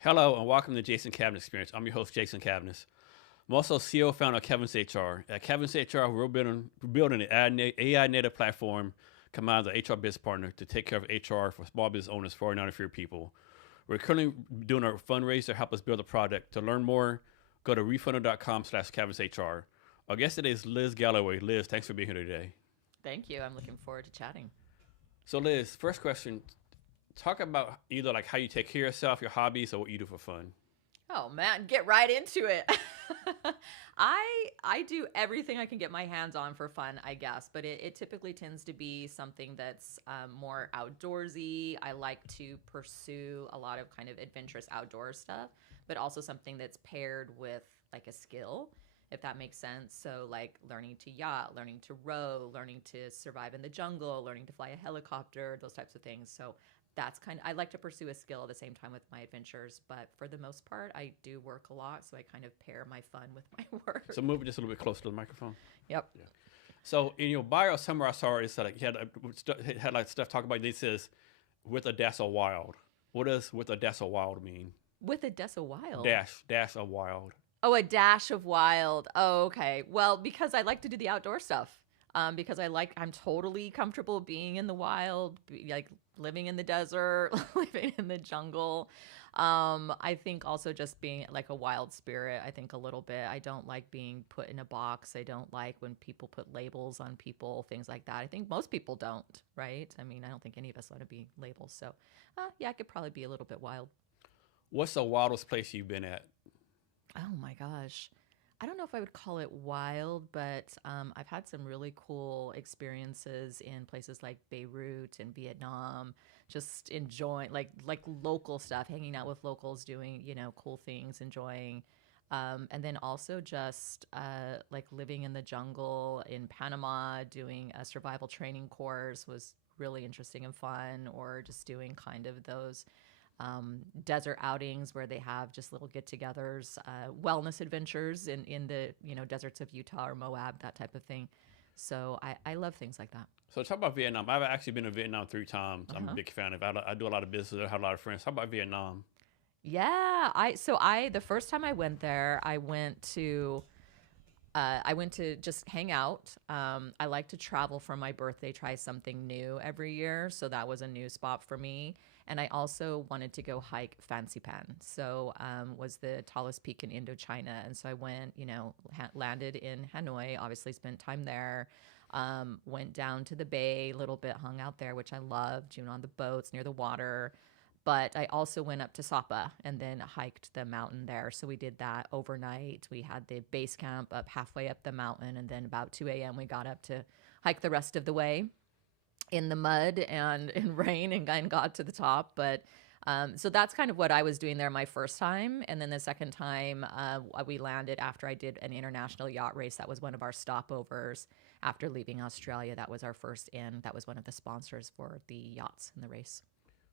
Hello and welcome to Jason Cabinet Experience. I'm your host, Jason Cabinet. I'm also CEO founder of Kevin's HR. At Kevin's HR, we're building an AI native platform combined with an HR business partner to take care of HR for small business owners, 49 and fewer people. We're currently doing a fundraiser to help us build a project. To learn more, go to refunder.com/CabinesHR. Our guest today is Liz Galloway. Liz, thanks for being here today. Thank you. I'm looking forward to chatting. So Liz, first question, talk about either like how you take care of yourself, your hobbies, or what you do for fun. Oh man, get right into it. I do everything I can get my hands on for fun, I guess, but it typically tends to be something that's more outdoorsy. I like to pursue a lot of kind of adventurous outdoor stuff, but also something that's paired with like a skill, if that makes sense. So like learning to yacht, learning to row, learning to survive in the jungle, learning to fly a helicopter, those types of things. So that's kind of, I like to pursue a skill at the same time with my adventures, but for the most part I do work a lot, so I kind of pair my fun with my work. So move it just a little bit closer to the microphone. Yep. Yeah. So in your bio somewhere I saw it like you had like stuff talk about. It says with a dash of wild. What does with a dash of wild mean? With a dash of wild. Dash of wild. Oh, a dash of wild. Oh, okay. Well, because I like to do the outdoor stuff. Because I'm totally comfortable being in the wild, like living in the desert, living in the jungle. I think also just being like a wild spirit, I think a little bit. I don't like being put in a box. I don't like when people put labels on people, things like that. I think most people don't, right? I mean, I don't think any of us want to be labels. So, yeah, I could probably be a little bit wild. What's the wildest place you've been at? Oh my gosh. I don't know if I would call it wild, but I've had some really cool experiences in places like Beirut and Vietnam, just enjoying like local stuff, hanging out with locals, doing cool things, enjoying, and then also just like living in the jungle in Panama, doing a survival training course was really interesting and fun, or just doing kind of those desert outings where they have just little get-togethers, wellness adventures in the deserts of Utah or Moab, that type of thing. So I love things like that. So talk about Vietnam. I've actually been to Vietnam 3 times. I'm a big fan of it. I do a lot of business. I have a lot of friends. How about Vietnam? Yeah, I the first time I went there, I went to just hang out. I like to travel for my birthday, try something new every year. So that was a new spot for me. And I also wanted to go hike Fancy Pan. So was the tallest peak in Indochina. And so I went, landed in Hanoi, obviously spent time there. Went down to the bay a little bit, hung out there, which I loved, on the boats near the water. But I also went up to Sapa and then hiked the mountain there. So we did that overnight. We had the base camp up halfway up the mountain, and then about 2 a.m. we got up to hike the rest of the way in the mud and in rain and got to the top. But so that's kind of what I was doing there my first time. And then the second time we landed after I did an international yacht race. That was one of our stopovers after leaving Australia. That was our first in. That was one of the sponsors for the yachts in the race.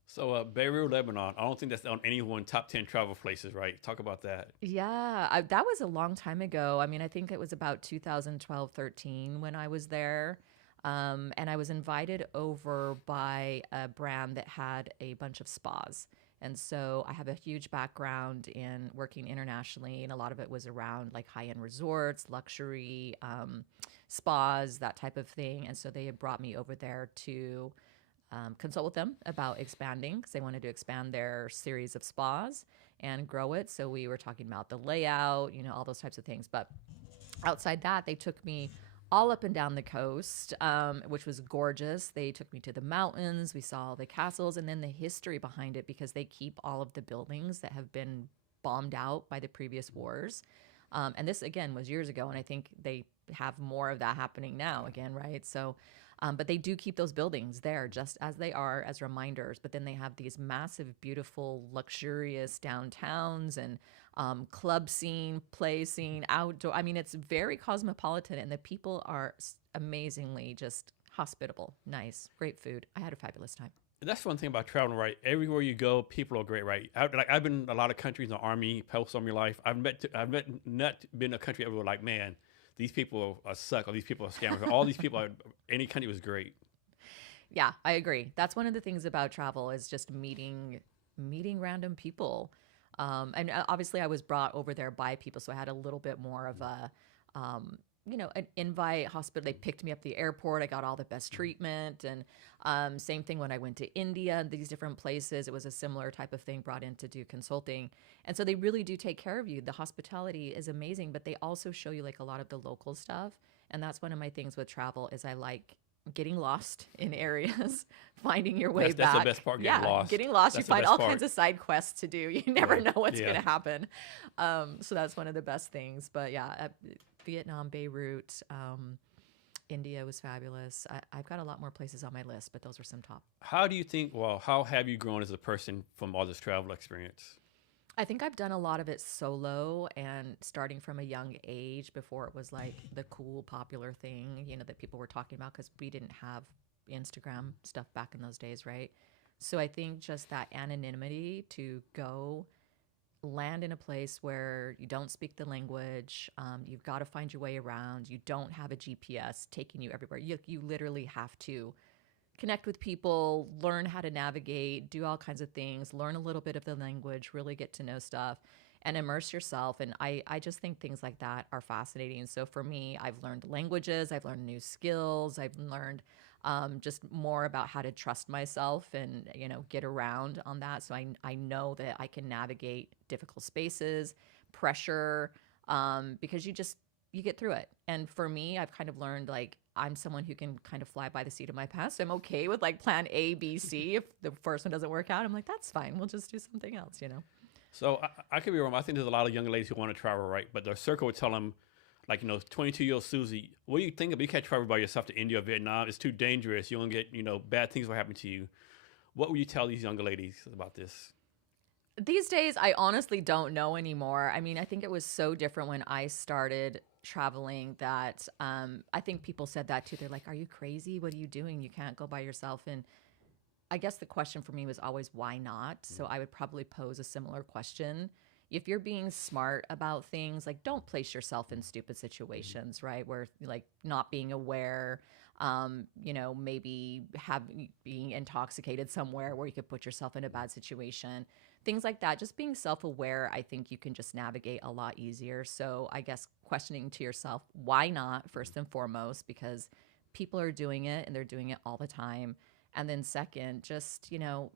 So Beirut, Lebanon. I don't think that's on anyone's top 10 travel places, right? Talk about that. Yeah, that was a long time ago. I mean, I think it was about 2012, 13 when I was there. And I was invited over by a brand that had a bunch of spas. And so I have a huge background in working internationally, and a lot of it was around like high-end resorts, luxury spas, that type of thing. And so they had brought me over there to consult with them about expanding, because they wanted to expand their series of spas and grow it. So we were talking about the layout, all those types of things. But outside that, they took me all up and down the coast, which was gorgeous. They took me to the mountains. We saw all the castles and then the history behind it, because they keep all of the buildings that have been bombed out by the previous wars. And this, again, was years ago. And I think they have more of that happening now again, right? So, but they do keep those buildings there just as they are, as reminders. But then they have these massive, beautiful, luxurious downtowns and club scene, play scene, outdoor. I mean, it's very cosmopolitan, and the people are amazingly just hospitable, nice, great food. I had a fabulous time. That's one thing about traveling, right? Everywhere you go, people are great, right? I've been in a lot of countries in the Army, post Army life. Not been a country everywhere like, man, these people are suck, or these people are scammers. All these people, any country was great. Yeah, I agree. That's one of the things about travel is just meeting random people. And obviously I was brought over there by people, so I had a little bit more of a, an invite hospital. They picked me up at the airport. I got all the best treatment. And same thing when I went to India, these different places. It was a similar type of thing, brought in to do consulting. And so they really do take care of you. The hospitality is amazing, but they also show you like a lot of the local stuff. And that's one of my things with travel is I like getting lost in areas, finding your way back. That's the best part, getting lost. Getting lost. That's You find all part. kinds of side quests to do. You never know what's going to happen. So that's one of the best things. But yeah, Vietnam, Beirut, India was fabulous. I've got a lot more places on my list, but those were some top. How do you think, how have you grown as a person from all this travel experience? I think I've done a lot of it solo and starting from a young age before it was like the cool, popular thing, that people were talking about because we didn't have Instagram stuff back in those days, right? So I think just that anonymity to go land in a place where you don't speak the language, you've got to find your way around, you don't have a GPS taking you everywhere. You literally have to connect with people, learn how to navigate, do all kinds of things, learn a little bit of the language, really get to know stuff and immerse yourself. And I just think things like that are fascinating. So for me, I've learned languages, I've learned new skills, I've learned just more about how to trust myself and, get around on that. So I know that I can navigate difficult spaces, pressure, because you get through it. And for me, I've kind of learned like I'm someone who can kind of fly by the seat of my pants. So I'm okay with like plan A, B, C. If the first one doesn't work out, I'm like, that's fine. We'll just do something else, So I could be wrong. I think there's a lot of young ladies who want to travel, right? But their circle would tell them, like, 22-year-old Susie, what do you think about? You can't travel by yourself to India or Vietnam. It's too dangerous. You're going to get, bad things will happen to you. What would you tell these younger ladies about this? These days, I honestly don't know anymore. I mean, I think it was so different when I started traveling that I think people said that too. They're like, are you crazy? What are you doing? You can't go by yourself. And I guess the question for me was always, why not? So I would probably pose a similar question. If you're being smart about things, like don't place yourself in stupid situations, right? Where like not being aware, maybe being intoxicated somewhere where you could put yourself in a bad situation. Things like that, just being self-aware, I think you can just navigate a lot easier. So I guess questioning to yourself, why not, first and foremost, because people are doing it and they're doing it all the time. And then second, just,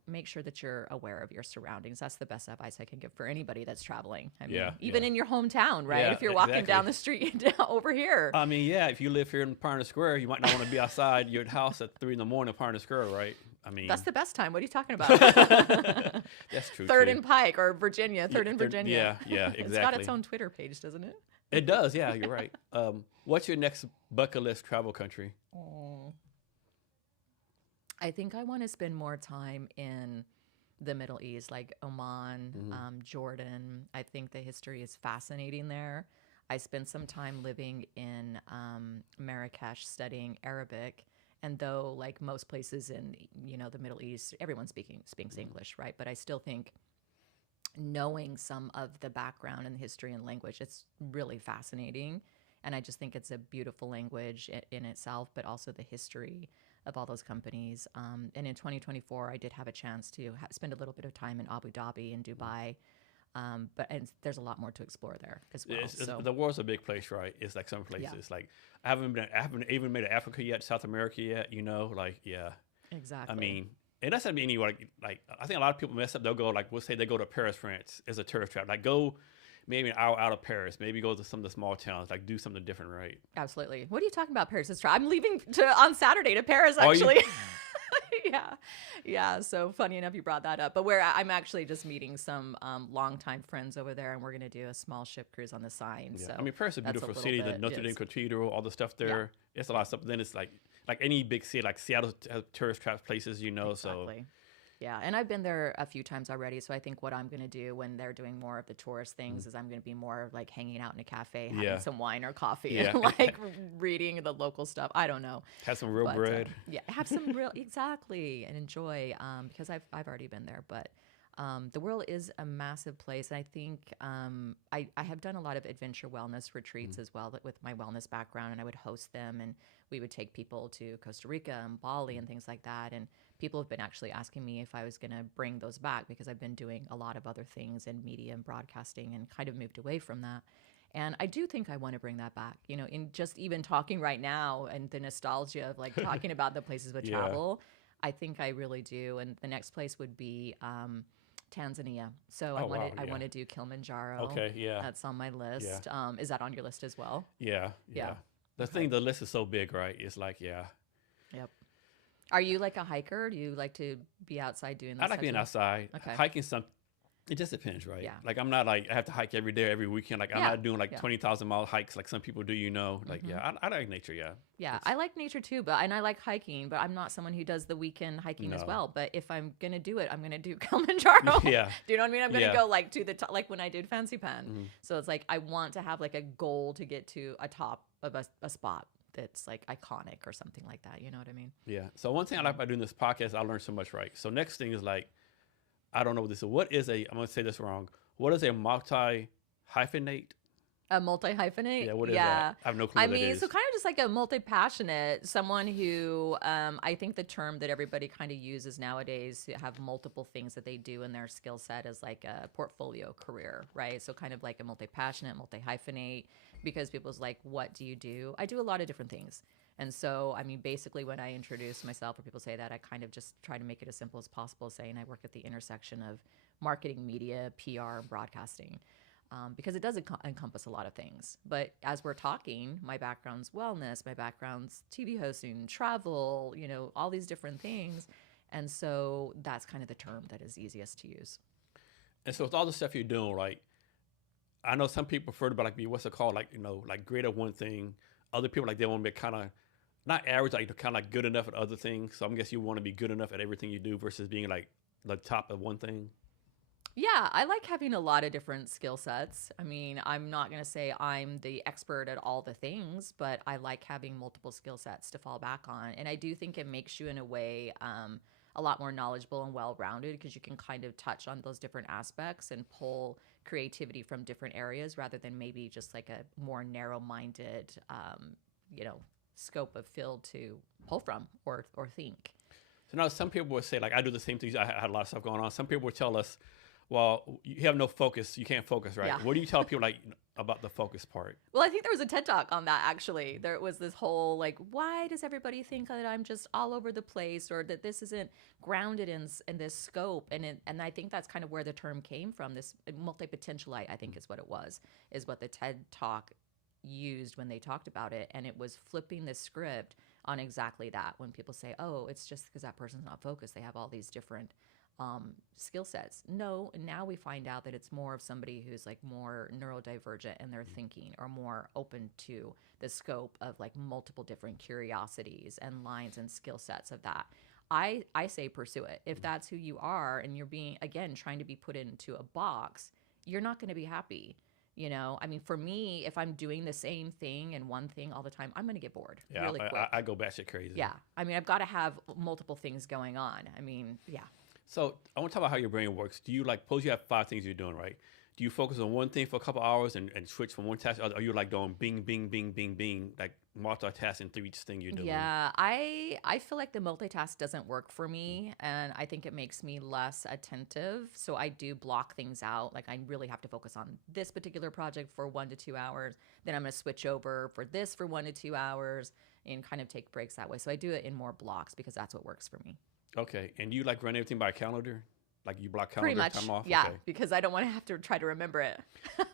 make sure that you're aware of your surroundings. That's the best advice I can give for anybody that's traveling. I mean, even in your hometown, right? Yeah, if you're walking down the street over here. I mean, if you live here in Pioneer Square, you might not want to be outside your house at 3 a.m. in Pioneer Square, right? I mean, that's the best time. What are you talking about? That's true. Third and Pike or Virginia, Third and Virginia. Yeah, exactly. It's got its own Twitter page, doesn't it? It does. Yeah, you're right. What's your next bucket list travel country? I think I want to spend more time in the Middle East, like Oman, Jordan. I think the history is fascinating there. I spent some time living in Marrakesh studying Arabic. And though, like most places in, the Middle East, everyone speaks English, right? But I still think knowing some of the background and history and language, it's really fascinating. And I just think it's a beautiful language in itself, but also the history of all those companies. And in 2024, I did have a chance to spend a little bit of time in Abu Dhabi and Dubai. But there's a lot more to explore there as well. So the world's a big place, right? It's like some places, like I haven't even been to Africa yet, South America yet. Exactly. I mean, it doesn't mean anywhere. Like I think a lot of people mess up. They'll go we'll say they go to Paris, France, as a tourist trap. Like go maybe an hour out of Paris. Maybe go to some of the small towns. Like do something different, right? Absolutely. What are you talking about, Paris? I'm leaving on Saturday to Paris, actually. Yeah. So funny enough, you brought that up. But I'm actually just meeting some longtime friends over there, and we're going to do a small ship cruise on the Seine. Yeah. So I mean, Paris is a beautiful city. The Notre Dame Cathedral, all the stuff there. Yeah. It's a lot of stuff. Then it's like any big city, like Seattle has tourist trap places, Exactly. So. Yeah, and I've been there a few times already. So I think what I'm going to do when they're doing more of the tourist things is I'm going to be more like hanging out in a cafe, having some wine or coffee, and like reading the local stuff. I don't know. Have some real bread. Have some real and enjoy because I've already been there. But the world is a massive place, and I think I have done a lot of adventure wellness retreats as well with my wellness background, and I would host them, and we would take people to Costa Rica and Bali and things like that, and people have been actually asking me if I was going to bring those back because I've been doing a lot of other things in media and broadcasting and kind of moved away from that. And I do think I want to bring that back, you know, in just even talking right now and the nostalgia of like talking about the places with travel. I think I really do. And the next place would be Tanzania. So I want to do Kilimanjaro. Okay, yeah. That's on my list. Yeah. Is that on your list as well? Yeah. The list is so big, right? It's like, Yep. Are you like a hiker? Do you like to be outside doing this? I like being outside. Okay. Hiking it just depends, right? Yeah. Like I'm not like I have to hike every day, every weekend. Like I'm not doing like 20,000-mile hikes like some people do, you know. Like I like nature, Yeah, I like nature too, and I like hiking, but I'm not someone who does the weekend hiking as well. But if I'm gonna do it, I'm gonna do Kilimanjaro. Yeah. Do you know what I mean? I'm gonna go like to the top, like when I did Fancy Pen. So it's like I want to have like a goal to get to a top of a spot that's like iconic or something like that. You know what I mean? Yeah. So one thing I like about doing this podcast, I learned so much, right? So next thing is like, I don't know what this is. What is I'm going to say this wrong. What is a multi-hyphenate? A multi-hyphenate? Yeah, what is that? I have no clue what that is. So kind of just like a multi-passionate, someone who, I think the term that everybody kind of uses nowadays to have multiple things that they do in their skill set is like a portfolio career, right? So kind of like a multi-passionate, multi-hyphenate, because people's like, what do you do? I do a lot of different things. And so, I mean, basically when I introduce myself or people say that, I kind of just try to make it as simple as possible, saying I work at the intersection of marketing, media, PR, and broadcasting, because it does encompass a lot of things. But as we're talking, my background's wellness, my background's TV hosting, travel, you know, all these different things. And so that's kind of the term that is easiest to use. And so with all the stuff you're doing, like, I know some people prefer to be like, what's it called? Like, you know, like great at one thing. Other people, like, they want to be kind of, not average, like kind of like good enough at other things. So I'm guessing you want to be good enough at everything you do versus being like the top of one thing. Yeah, I like having a lot of different skill sets. I mean, I'm not going to say I'm the expert at all the things, but I like having multiple skill sets to fall back on. And I do think it makes you, in a way, a lot more knowledgeable and well-rounded, because you can kind of touch on those different aspects and pull creativity from different areas rather than maybe just like a more narrow-minded, you know, scope of field to pull from or think. So now some people would say, like, I do the same things. I had a lot of stuff going on. Some people would tell us, well, you have no focus. You can't focus, right? Yeah. What do you tell people like about the focus part? Well, I think there was a TED Talk on that, actually. There was this whole, like, why does everybody think that I'm just all over the place, or that this isn't grounded in this scope? And I think that's kind of where the term came from. This multi-potentialite, I think is what it was, is what the TED Talk used when they talked about it. And it was flipping the script on exactly that. When people say, oh, it's just because that person's not focused, they have all these different skill sets. No, now we find out that it's more of somebody who's like more neurodivergent in their thinking, or more open to the scope of like multiple different curiosities and lines and skill sets of that. I say pursue it. If that's who you are and you're being, again, trying to be put into a box, you're not going to be happy. You know, I mean, for me, if I'm doing the same thing and one thing all the time, I'm going to get bored really quick. I go batshit crazy. Yeah. I mean, I've got to have multiple things going on. I mean, yeah. So I want to talk about how your brain works. Do you like, suppose you have 5 things you're doing, right? Do you focus on one thing for a couple hours and switch from one task to the other? Or are you like doing bing, bing, bing, bing, bing, like multitasking through each thing you're doing? Yeah, I feel like the multitask doesn't work for me, and I think it makes me less attentive. So I do block things out. Like, I really have to focus on this particular project for 1 to 2 hours. Then I'm going to switch over for this for 1 to 2 hours and kind of take breaks that way. So I do it in more blocks because that's what works for me. Okay. And you like run everything by calendar? Like you block calendar Pretty much, time off? yeah, Okay. because I don't want to have to try to remember it.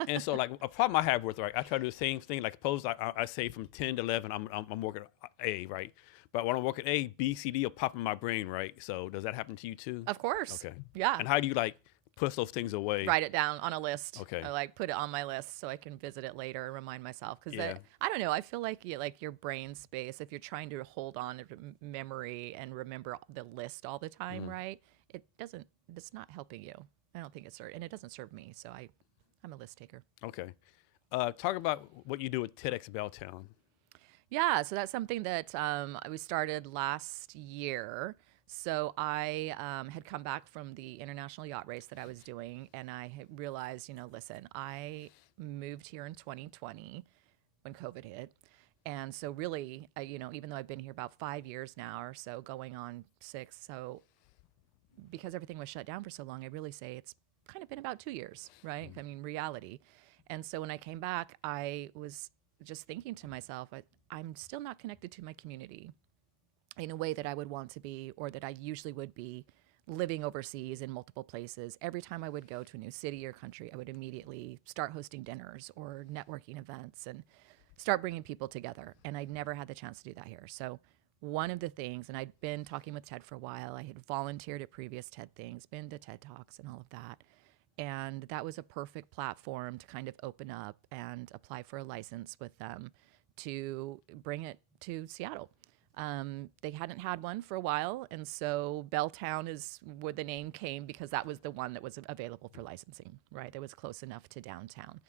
And so, like, a problem I have with, right, I try to do the same thing. Like, suppose I say from 10 to 11, I'm working A, right? But when I'm working A, B, C, D will pop in my brain, right? So does that happen to you too? Of course. Okay. Yeah. And how do you, like, push those things away? Write it down on a list. Okay. I like put it on my list so I can visit it later and remind myself. Because Yeah. I don't know, I feel like your brain space, if you're trying to hold on to memory and remember the list all the time, right? It's not helping you. I don't think and it doesn't serve me. So I'm a list taker. Okay. Talk about what you do with TEDx Belltown. Yeah, so that's something that we started last year. So I had come back from the international yacht race that I was doing, and I had realized, listen, I moved here in 2020 when COVID hit, And so really, even though I've been here about 5 years now or so, going on 6, so because everything was shut down for so long, I really say it's kind of been about 2 years, right? I mean, reality. And so when I came back, I was just thinking to myself, I'm still not connected to my community in a way that I would want to be, or that I usually would be living overseas in multiple places. Every time I would go to a new city or country, I would immediately start hosting dinners or networking events and start bringing people together. And I never had the chance to do that here. So one of the things, and I'd been talking with Ted for a while, I had volunteered at previous TED things, been to TED Talks and all of that. And that was a perfect platform to kind of open up and apply for a license with them to bring it to Seattle. They hadn't had one for a while, and so Belltown is where the name came, because that was the one that was available for licensing, right? That was close enough to downtown.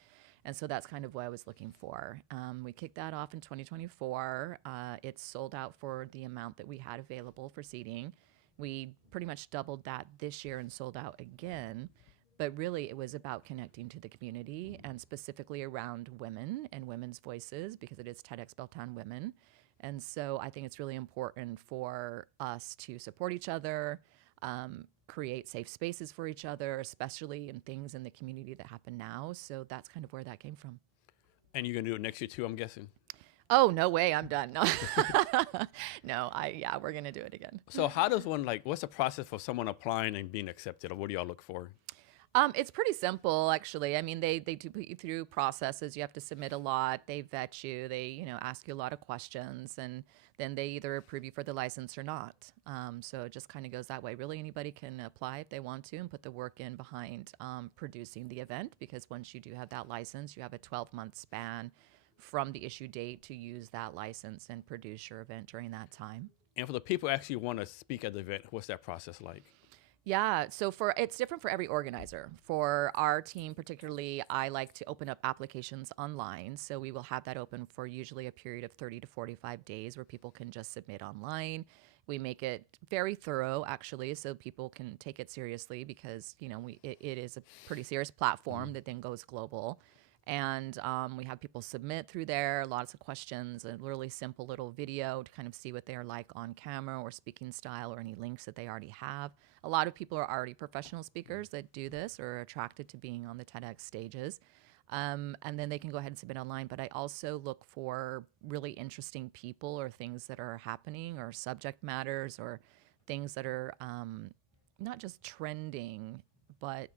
And so that's kind of what I was looking for. We kicked that off in 2024. It sold out for the amount that we had available for seating. We pretty much doubled that this year and sold out again. But really, it was about connecting to the community, and specifically around women and women's voices, because it is TEDx Belltown Women. And so I think it's really important for us to support each other, create safe spaces for each other, especially in things in the community that happen now. So that's kind of where that came from. And you're going to do it next year too, I'm guessing? Oh, no way. I'm done. No, we're going to do it again. So how does one, what's the process for someone applying and being accepted? Or what do y'all look for? It's pretty simple, actually. I mean, they do put you through processes. You have to submit a lot. They vet you. They, ask you a lot of questions, and then they either approve you for the license or not. So it just kind of goes that way. Really, anybody can apply if they want to and put the work in behind producing the event, because once you do have that license, you have a 12-month span from the issue date to use that license and produce your event during that time. And for the people who actually want to speak at the event, what's that process like? Yeah, so it's different for every organizer. For our team particularly, I like to open up applications online. So we will have that open for usually a period of 30 to 45 days where people can just submit online. We make it very thorough, actually, so people can take it seriously, because it is a pretty serious platform that then goes global. And we have people submit through there, lots of questions, a really simple little video to kind of see what they're like on camera or speaking style, or any links that they already have. A lot of people are already professional speakers that do this or are attracted to being on the TEDx stages. And then they can go ahead and submit online. But I also look for really interesting people, or things that are happening, or subject matters, or things that are not just trending, but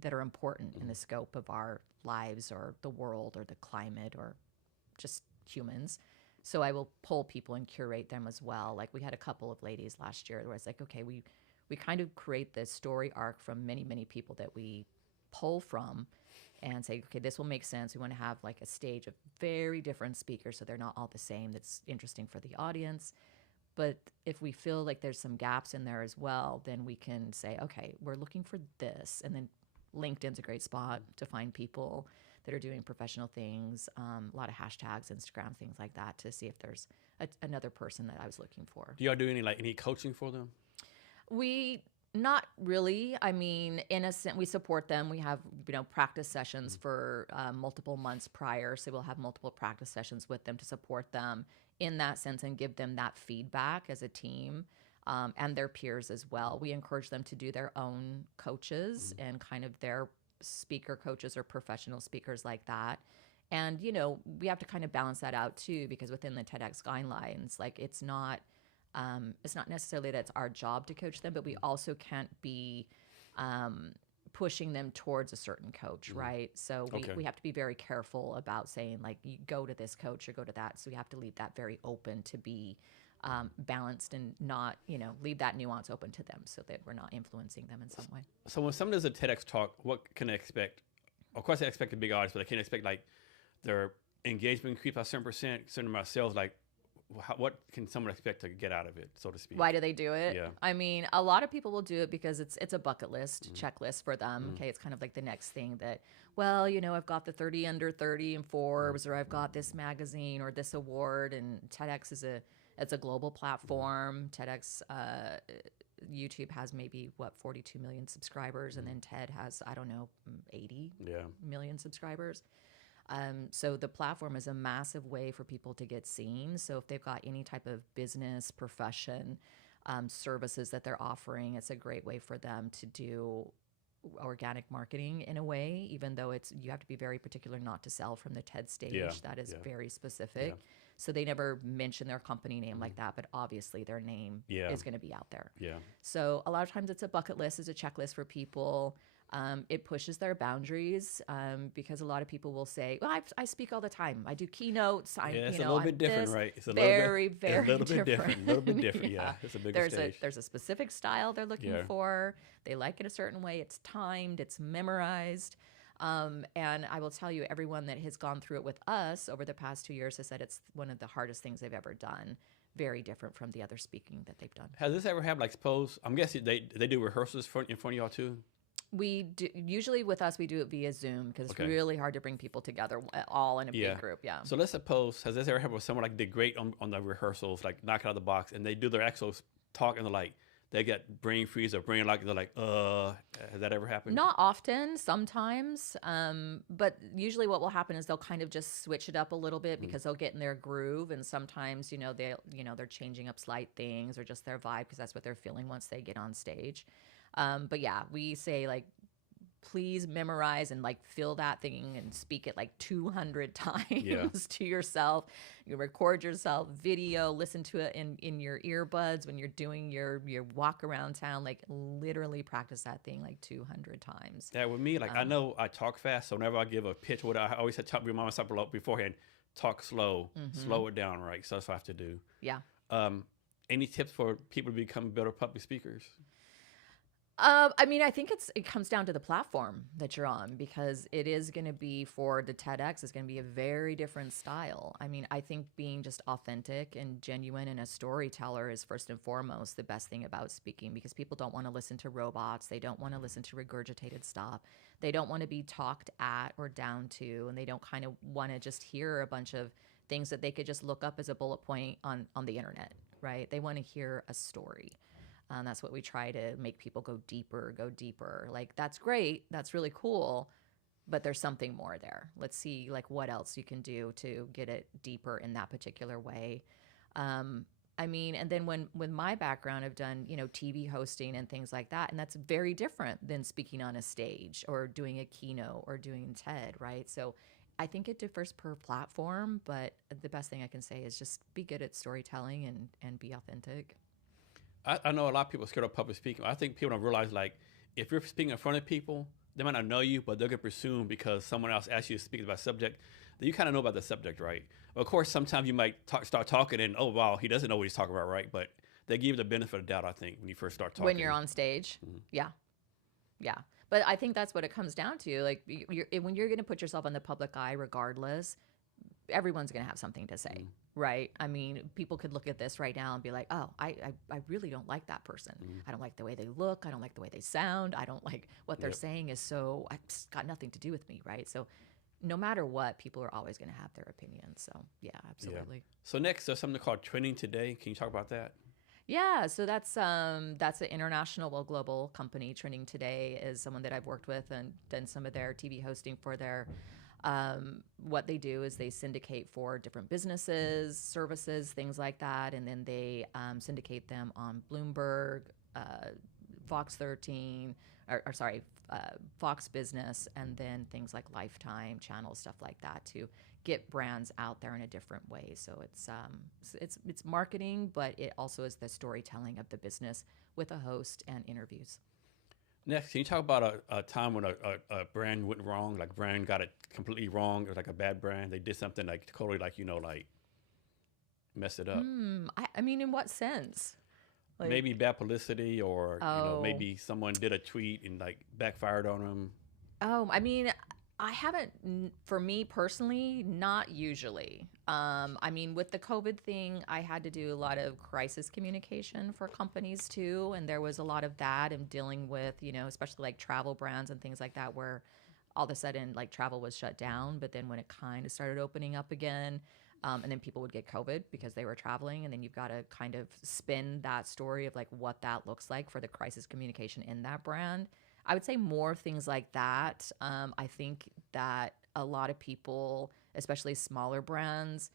that are important in the scope of our lives, or the world, or the climate, or just humans. So I will pull people and curate them as well. Like, we had a couple of ladies last year where it's like, okay, we kind of create this story arc from many, many people that we pull from, and say, okay, this will make sense. We want to have like a stage of very different speakers, so they're not all the same. That's interesting for the audience. But if we feel like there's some gaps in there as well, then we can say, okay, we're looking for this. And then LinkedIn's a great spot to find people that are doing professional things, a lot of hashtags, Instagram, things like that, to see if there's another person that I was looking for. Do y'all do any coaching for them? We not really. I mean, in a sense, we support them. We have practice sessions for multiple months prior, so we'll have multiple practice sessions with them to support them in that sense and give them that feedback as a team. And their peers as well. We encourage them to do their own coaches and kind of their speaker coaches or professional speakers like that. And, we have to kind of balance that out too, because within the TEDx guidelines, like it's not necessarily that it's our job to coach them, but we also can't be pushing them towards a certain coach, right? So we have to be very careful about saying, like, you go to this coach or go to that. So we have to leave that very open to be balanced, and not, leave that nuance open to them, so that we're not influencing them in some way. So when someone does a TEDx talk, what can they expect? Of course, they expect a big audience, but they can expect like their engagement increase by a certain amount of sales. Like, what can someone expect to get out of it, so to speak? Why do they do it? Yeah. I mean, a lot of people will do it because it's a bucket list, checklist for them. Okay, it's kind of like the next thing that, well, I've got the 30 under 30 in Forbes, or I've got this magazine or this award, and TEDx it's a global platform. TEDx, YouTube has maybe 42 million subscribers, and then TED has, I don't know, 80 million subscribers. So the platform is a massive way for people to get seen. So if they've got any type of business, profession, services that they're offering, it's a great way for them to do organic marketing in a way, even though you have to be very particular not to sell from the TED stage. Yeah, That is yeah, very specific. yeah. So they never mention their company name like that, but obviously their name Yeah. is going to be out there. Yeah. So a lot of times it's a bucket list, it's a checklist for people. It pushes their boundaries because a lot of people will say, "Well, I speak all the time. I do keynotes. It's a little bit different, right? It's a very, little bit, very a little bit different. A little bit different. Yeah. Yeah, it's a bigger stage. There's a specific style they're looking for. They like it a certain way. It's timed. It's memorized. And I will tell you, everyone that has gone through it with us over the past 2 years has said it's one of the hardest things they've ever done. Very different from the other speaking that they've done. Has this ever happened? Like, suppose I'm guessing they do rehearsals in front of y'all too. We do, usually with us, we do it via Zoom because it's really hard to bring people together all in a big group. Yeah. So let's suppose, has this ever happened with someone like did great on the rehearsals, like knock it out of the box, and they do their actual talk and they're like, they get brain freeze or brain lock, and they're like, has that ever happened? Not often, sometimes. But usually what will happen is they'll kind of just switch it up a little bit because they'll get in their groove. And sometimes, they're changing up slight things or just their vibe because that's what they're feeling once they get on stage. But yeah, we say like, please memorize and like feel that thing and speak it like 200 times to yourself. You record yourself, video, listen to it in your earbuds when you're doing your walk around town, like literally practice that thing like 200 times. Yeah, with me, like I know I talk fast, so whenever I give a pitch, I always had to remind myself beforehand, talk slow, slow it down, right? So that's what I have to do. Yeah. Any tips for people to become better public speakers? I mean, I think it comes down to the platform that you're on because it is going to be for the TEDx is going to be a very different style. I mean, I think being just authentic and genuine and a storyteller is first and foremost the best thing about speaking because people don't want to listen to robots. They don't want to listen to regurgitated stuff. They don't want to be talked at or down to, and they don't kind of want to just hear a bunch of things that they could just look up as a bullet point on the internet, right? They want to hear a story. That's what we try to make people go deeper. Like, that's great. That's really cool. But there's something more there. Let's see, like, what else you can do to get it deeper in that particular way. I mean, and then when my background, I've done, TV hosting and things like that. And that's very different than speaking on a stage or doing a keynote or doing TED, right? So I think it differs per platform. But the best thing I can say is just be good at storytelling and be authentic. I know a lot of people are scared of public speaking. I think people don't realize, like, if you're speaking in front of people, they might not know you, but they're going to presume because someone else asked you to speak about a subject that you kind of know about the subject, right? Of course, sometimes you might start talking and, oh, wow, he doesn't know what he's talking about, right? But they give you the benefit of the doubt, I think, when you first start talking. When you're on stage. Yeah. But I think that's what it comes down to. Like, when you're going to put yourself in the public eye regardless, everyone's going to have something to say, right? I mean, people could look at this right now and be like, oh, I really don't like that person. I don't like the way they look. I don't like the way they sound. I don't like what they're saying is it's got nothing to do with me, right? So no matter what, people are always going to have their opinions. So yeah, absolutely. Yeah. So next, there's something called Trending Today. Can you talk about that? Yeah, so that's an international, global company. Trending Today is someone that I've worked with and done some of their TV hosting for their what they do is they syndicate for different businesses, services, things like that, and then they syndicate them on Bloomberg, Fox 13, Fox Business, and then things like Lifetime channels, stuff like that, to get brands out there in a different way. So it's marketing, but it also is the storytelling of the business with a host and interviews. Next, can you talk about a time when a brand went wrong, like brand got it completely wrong, it was like a bad brand, they did something like totally like, like mess it up? I mean, in what sense? Like, maybe bad publicity or, maybe someone did a tweet and like backfired on them. Oh, I mean, I haven't, for me personally, not usually. I mean, with the COVID thing, I had to do a lot of crisis communication for companies too. And there was a lot of that and dealing with, especially like travel brands and things like that, where all of a sudden like travel was shut down. But then when it kind of started opening up again, and then people would get COVID because they were traveling. And then you've got to kind of spin that story of like what that looks like for the crisis communication in that brand. I would say more things like that. I think that a lot of people, especially smaller brands,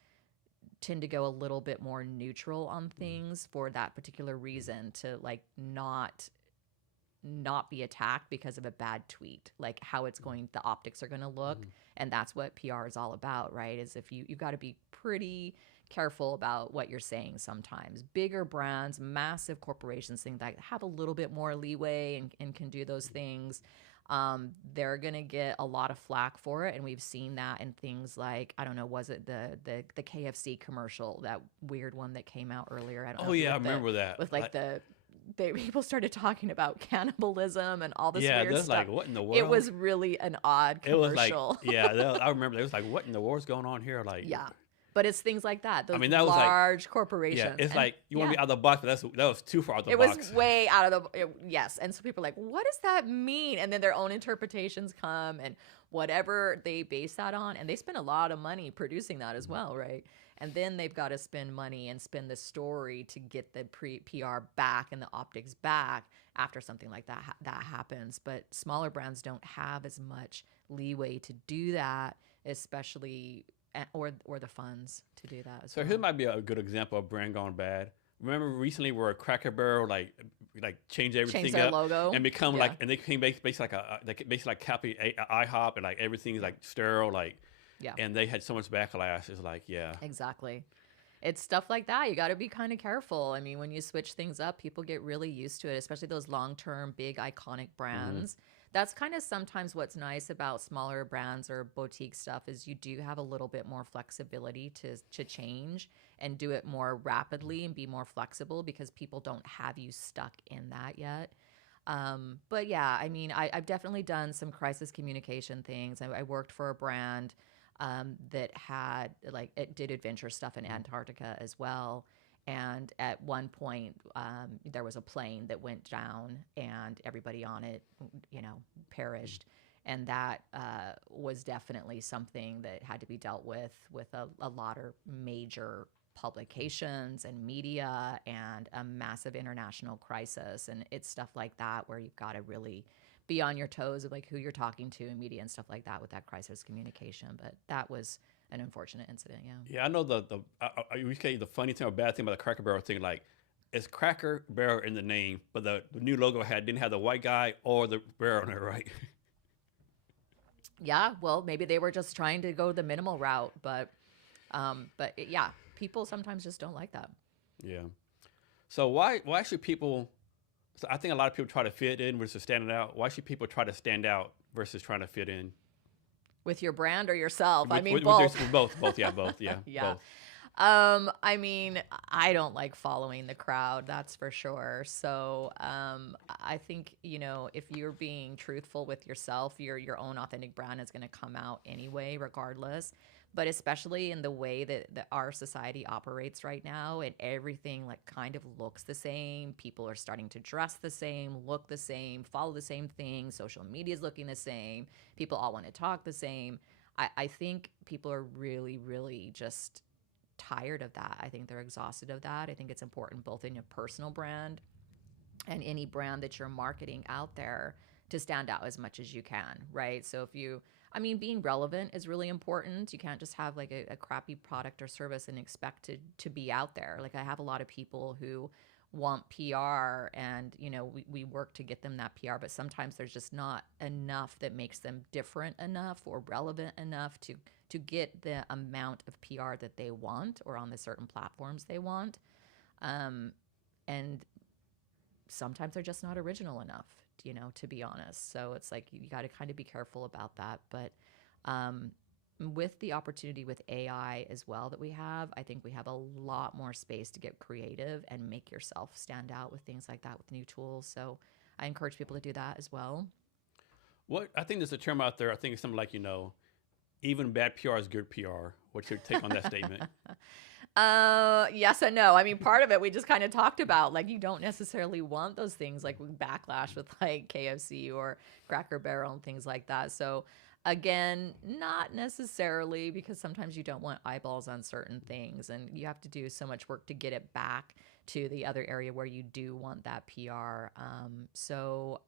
tend to go a little bit more neutral on things for that particular reason, to like not be attacked because of a bad tweet, like how it's going, the optics are going to look. And that's what PR is all about, right? Is if you've got to be pretty careful about what you're saying sometimes. Bigger brands, massive corporations, things that have a little bit more leeway and can do those things, they're going to get a lot of flack for it. And we've seen that in things like, I don't know, was it the KFC commercial, that weird one that came out earlier? I don't know. Oh yeah, I remember that. With like people started talking about cannibalism and all this weird stuff. Like, what in the world? It was really an odd commercial. It was like, I remember. It was like, what in the world's going on here? Like, yeah. But it's things like that. Those that was large corporations. Yeah, it's like, you want to be out of the box, but that was too far out of the box. It was way out of the, yes. And so people are like, what does that mean? And then their own interpretations come, and whatever they base that on. And they spend a lot of money producing that as well, right? And then they've got to spend money and spend the story to get the PR back and the optics back after something like that happens. But smaller brands don't have as much leeway to do that, especially, or the funds to do that as well. So here might be a good example of brand gone bad. Remember recently where Cracker Barrel like changed everything their up logo and become and they became basically like copy IHOP, and like everything's like sterile, like. Yeah. And they had so much backlash. It's like, yeah. Exactly. It's stuff like that. You got to be kind of careful. I mean, when you switch things up, people get really used to it, especially those long-term, big, iconic brands. That's kind of sometimes what's nice about smaller brands or boutique stuff, is you do have a little bit more flexibility to change and do it more rapidly and be more flexible, because people don't have you stuck in that yet. But yeah, I mean, I've definitely done some crisis communication things. I worked for a brand that had, like, it did adventure stuff in Antarctica as well. And at one point, there was a plane that went down and everybody on it, perished. And that was definitely something that had to be dealt with a lot of major publications and media, and a massive international crisis. And it's stuff like that where you've got to really be on your toes of like who you're talking to in media and stuff like that with that crisis communication. But that was an unfortunate incident. Yeah, I know we say the funny thing or bad thing about the Cracker Barrel thing, like, it's Cracker Barrel in the name, but the new logo didn't have the white guy or the barrel on it, right? Yeah, well, maybe they were just trying to go the minimal route, but yeah, people sometimes just don't like that. Yeah. So why should people? So I think a lot of people try to fit in versus standing out. Why should people try to stand out versus trying to fit in? With your brand or yourself? Both. Both. Yeah, both. Yeah. Yeah. Both. I mean, I don't like following the crowd, that's for sure. So I think, if you're being truthful with yourself, your own authentic brand is going to come out anyway, regardless. But especially in the way that our society operates right now, and everything like kind of looks the same. People are starting to dress the same, look the same, follow the same thing. Social media is looking the same. People all want to talk the same. I think people are really, really just tired of that. I think they're exhausted of that. I think it's important both in your personal brand and any brand that you're marketing out there to stand out as much as you can, right? So being relevant is really important. You can't just have like a crappy product or service and expect to be out there. Like, I have a lot of people who want PR, and we work to get them that PR, but sometimes there's just not enough that makes them different enough or relevant enough to get the amount of PR that they want, or on the certain platforms they want. And sometimes they're just not original enough, to be honest. So it's like, you got to kind of be careful about that. But with the opportunity with AI as well that we have, I think we have a lot more space to get creative and make yourself stand out with things like that with new tools. So I encourage people to do that as well. I think there's a term out there. I think it's something like, even bad PR is good PR. What's your take on that statement? Yes and no. I mean, part of it we just kind of talked about, like, you don't necessarily want those things, like backlash with like KFC or Cracker Barrel and things like that. So again, not necessarily, because sometimes you don't want eyeballs on certain things, and you have to do so much work to get it back to the other area where you do want that PR. So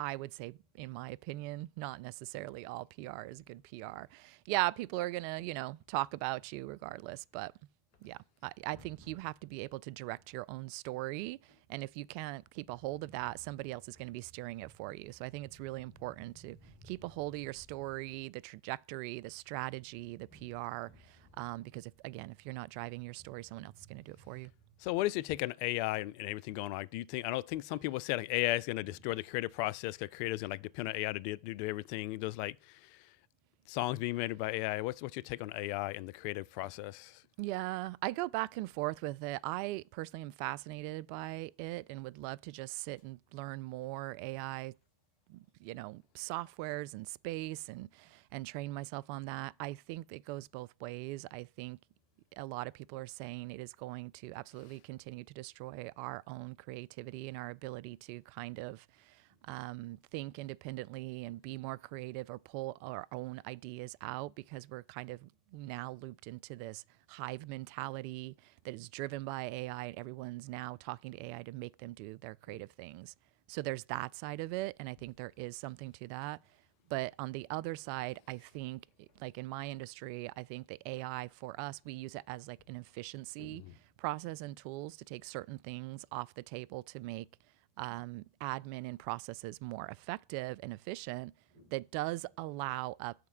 I would say, in my opinion, not necessarily all PR is good PR. Yeah, people are going to, talk about you regardless. But yeah, I think you have to be able to direct your own story. And if you can't keep a hold of that, somebody else is going to be steering it for you. So I think it's really important to keep a hold of your story, the trajectory, the strategy, the PR. Because if you're not driving your story, someone else is going to do it for you. So what is your take on AI and everything going on? Like, I don't think some people say like AI is going to destroy the creative process because creators going to like depend on AI to do everything. There's like songs being made by AI. What's your take on AI and the creative process? Yeah, I go back and forth with it. I personally am fascinated by it and would love to just sit and learn more AI, softwares and space and train myself on that. I think it goes both ways. I think a lot of people are saying it is going to absolutely continue to destroy our own creativity and our ability to kind of think independently and be more creative or pull our own ideas out, because we're kind of now looped into this hive mentality that is driven by AI, and everyone's now talking to AI to make them do their creative things. So there's that side of it, and I think there is something to that. But on the other side, I think, like in my industry, I think the AI for us, we use it as like an efficiency process and tools to take certain things off the table to make admin and processes more effective and efficient. That does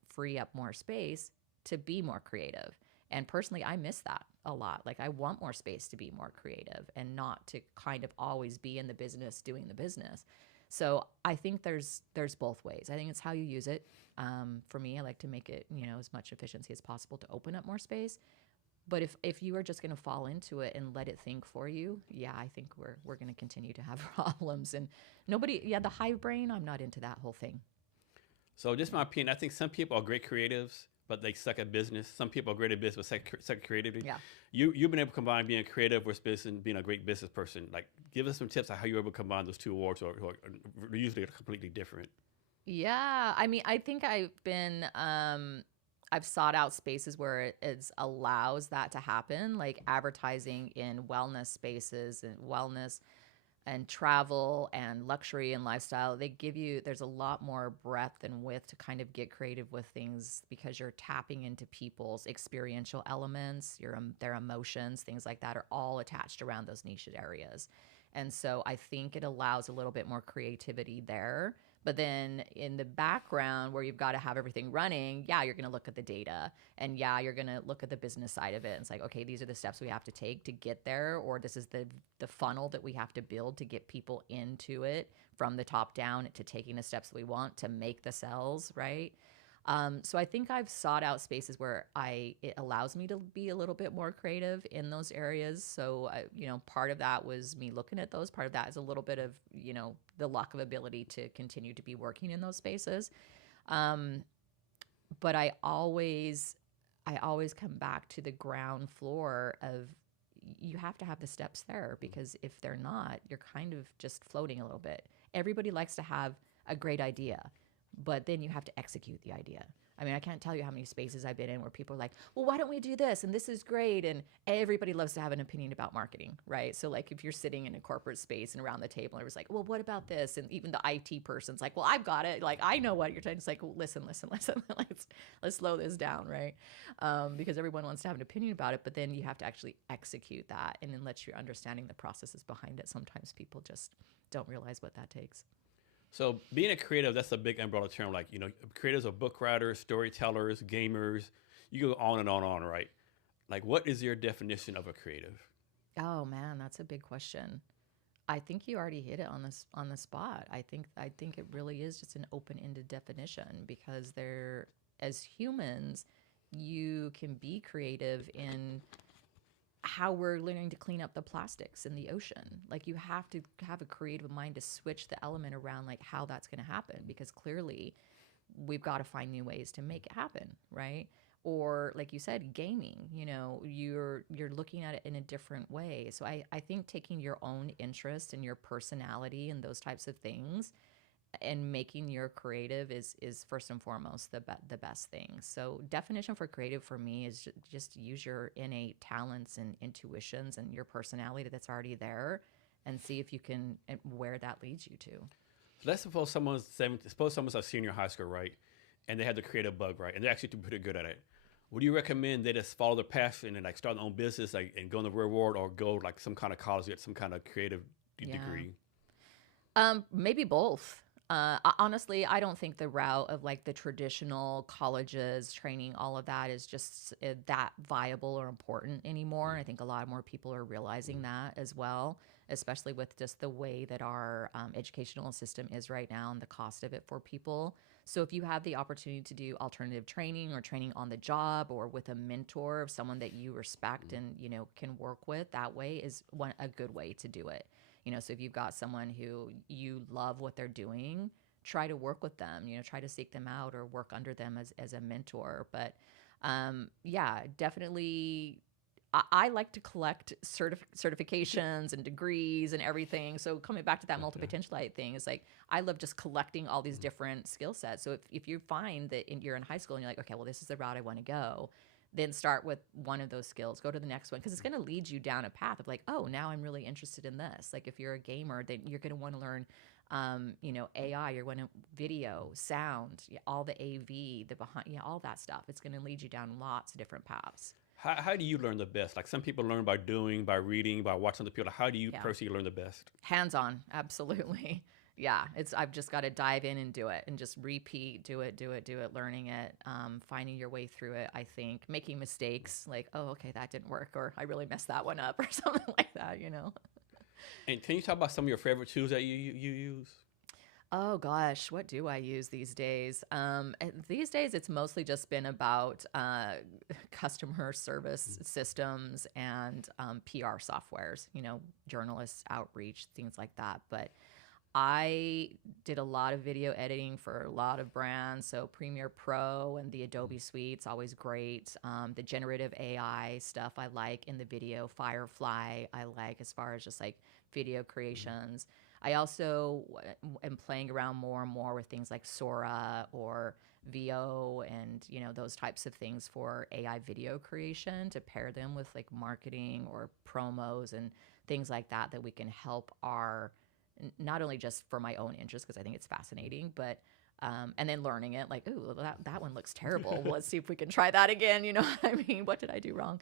free up more space to be more creative. And personally, I miss that a lot. Like, I want more space to be more creative and not to kind of always be in the business doing the business. So I think there's both ways. I think it's how you use it. For me, I like to make it, as much efficiency as possible to open up more space. But if you are just going to fall into it and let it think for you, yeah, I think we're going to continue to have problems. And the hive brain, I'm not into that whole thing. So just my opinion, I think some people are great creatives, but they suck at business. Some people are great at business, but suck at creativity. Yeah. You've been able to combine being creative with business and being a great business person. Like, give us some tips on how you're able to combine those two worlds, or usually are completely different. Yeah, I mean, I think I've sought out spaces where it allows that to happen, like advertising in wellness spaces and wellness and travel and luxury and lifestyle. There's a lot more breadth and width to kind of get creative with things, because you're tapping into people's experiential elements, their emotions, things like that are all attached around those niche areas. And so I think it allows a little bit more creativity there. But then in the background, where you've got to have everything running, yeah, you're going to look at the data, and yeah, you're going to look at the business side of it. And it's like, okay, these are the steps we have to take to get there, or this is the funnel that we have to build to get people into it from the top down to taking the steps that we want to make the sales, right? So I think I've sought out spaces where it allows me to be a little bit more creative in those areas. So, part of that was me looking at those. Part of that is a little bit of, the luck of ability to continue to be working in those spaces. But I always come back to the ground floor of, you have to have the steps there, because if they're not, you're kind of just floating a little bit. Everybody likes to have a great idea, but then you have to execute the idea. I mean, I can't tell you how many spaces I've been in where people are like, well, why don't we do this? And this is great. And everybody loves to have an opinion about marketing, right? So like, if you're sitting in a corporate space and around the table, and it was like, well, what about this? And even the IT person's like, well, I've got it. Like, I know what you're trying. It's like, well, listen. Let's slow this down, right? Because everyone wants to have an opinion about it, but then you have to actually execute that. And unless you're understanding the processes behind it, sometimes people just don't realize what that takes. So being a creative, that's a big umbrella term. Like, creatives are book writers, storytellers, gamers. You go on and on, right? Like, what is your definition of a creative? Oh man, that's a big question. I think you already hit it on the spot. I think it really is just an open-ended definition, because as humans, you can be creative in how we're learning to clean up the plastics in the ocean. Like, you have to have a creative mind to switch the element around, like how that's going to happen, because clearly we've got to find new ways to make it happen, right? Or like you said, gaming, you're looking at it in a different way. So I think taking your own interest and your personality and those types of things and making your creative is first and foremost the best thing. So definition for creative for me is just use your innate talents and intuitions and your personality that's already there, and see if you can, where that leads you to. let's suppose someone's a senior in high school, right? And they have to create a bug, right? And they're actually pretty good at it. Would you recommend they just follow the path and then like start their own business, like and go in the real world, or go like some kind of college, get some kind of creative degree? Maybe both. Honestly, I don't think the route of like the traditional colleges training, all of that is just that viable or important anymore. I think a lot more people are realizing that as well, especially with just the way that our educational system is right now and the cost of it for people. So if you have the opportunity to do alternative training or training on the job or with a mentor of someone that you respect and can work with, that way is a good way to do it. So if you've got someone who you love what they're doing, try to work with them, try to seek them out or work under them as a mentor. But yeah, definitely. I like to collect certifications and degrees and everything. So coming back to that multi-potentialite thing, is like I love just collecting all these different skill sets. So if you find that you're in high school and you're like, okay, well, this is the route I want to go, then start with one of those skills, go to the next one, because it's going to lead you down a path of like, oh, now I'm really interested in this. Like if you're a gamer, then you're going to want to learn, AI, you're going to video, sound, all the AV, the behind, all that stuff. It's going to lead you down lots of different paths. How do you learn the best? Like some people learn by doing, by reading, by watching the people. How do you personally learn the best? Hands-on, absolutely. Yeah, I've just got to dive in and do it and just repeat, do it, learning it, finding your way through it. I think making mistakes like, oh, okay, that didn't work, or I really messed that one up, or something like that. And can you talk about some of your favorite tools that you use? Oh gosh, what do I use these days? These days, it's mostly just been about customer service systems and PR softwares, journalists, outreach, things like that. But I did a lot of video editing for a lot of brands. So Premiere Pro and the Adobe Suite's always great. The generative AI stuff I like in the video, Firefly I like as far as just like video creations. I also am playing around more and more with things like Sora or VO and, those types of things for AI video creation to pair them with like marketing or promos and things like that we can help not only just for my own interest, because I think it's fascinating, but and then learning it like, ooh, that one looks terrible. Well, let's see if we can try that again. You know what I mean? What did I do wrong?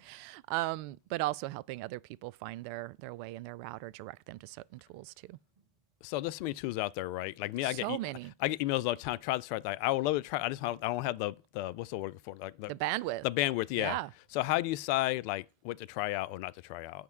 But also helping other people find their way and their route or direct them to certain tools too. So there's so many tools out there, right? Like me, I get many. I get emails all the time. Try to start that. I would love to try. I don't have the what's the word for, like the bandwidth. The bandwidth, yeah. So how do you decide like what to try out or not to try out?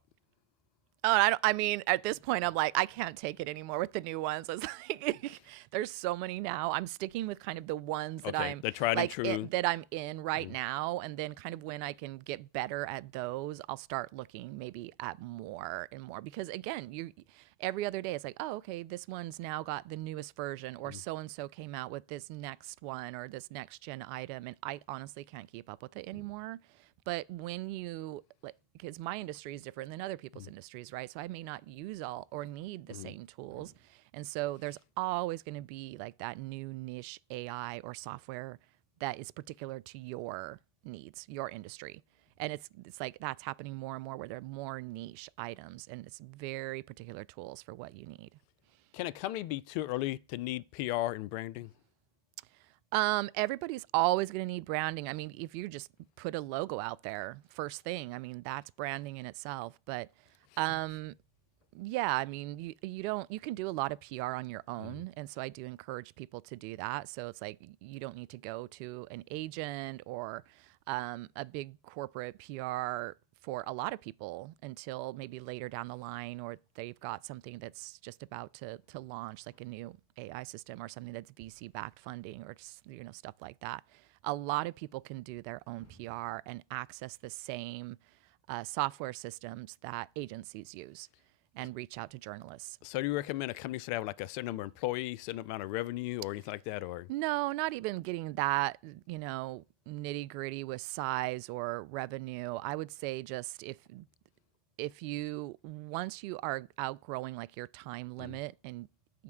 Oh, I mean, at this point, I'm like, I can't take it anymore with the new ones. It's like, there's so many now. I'm sticking with kind of the ones that I'm the tried and true that I'm in right now, and then kind of when I can get better at those, I'll start looking maybe at more and more. Because again, every other day it's like, oh, okay, this one's now got the newest version, or so and so came out with this next one or this next gen item, and I honestly can't keep up with it anymore. But when you, like, because my industry is different than other people's industries, right? So I may not use all or need the same tools. And so there's always going to be like that new niche AI or software that is particular to your needs, your industry. And it's like that's happening more and more where there are more niche items and it's very particular tools for what you need. Can a company be too early to need PR and branding? Everybody's always going to need branding. I mean, if you just put a logo out there first thing, I mean, that's branding in itself. But yeah, I mean, you can do a lot of PR on your own. And so I do encourage people to do that. So it's like you don't need to go to an agent or a big corporate PR for a lot of people until maybe later down the line, or they've got something that's just about to launch, like a new AI system or something that's VC backed funding or just, stuff like that. A lot of people can do their own PR and access the same software systems that agencies use and reach out to journalists. So do you recommend a company should have like a certain number of employees, certain amount of revenue or anything like that? Or no, not even getting that, nitty gritty with size or revenue. I would say just if you, once you are outgrowing like your time limit and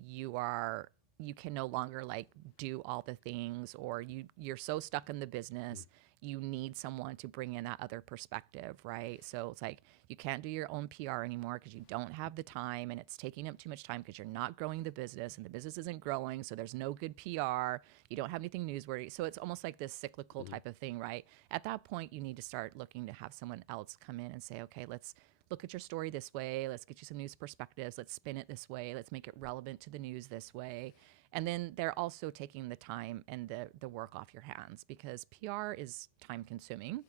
you are you can no longer like do all the things, or you're so stuck in the business, you need someone to bring in that other perspective, right? So it's like you can't do your own PR anymore because you don't have the time, and it's taking up too much time because you're not growing the business, and the business isn't growing, so there's no good PR. You don't have anything newsworthy. So it's almost like this cyclical type of thing, right? At that point, you need to start looking to have someone else come in and say, okay, let's look at your story this way. Let's get you some news perspectives. Let's spin it this way. Let's make it relevant to the news this way. And then they're also taking the time and the work off your hands, because PR is time consuming.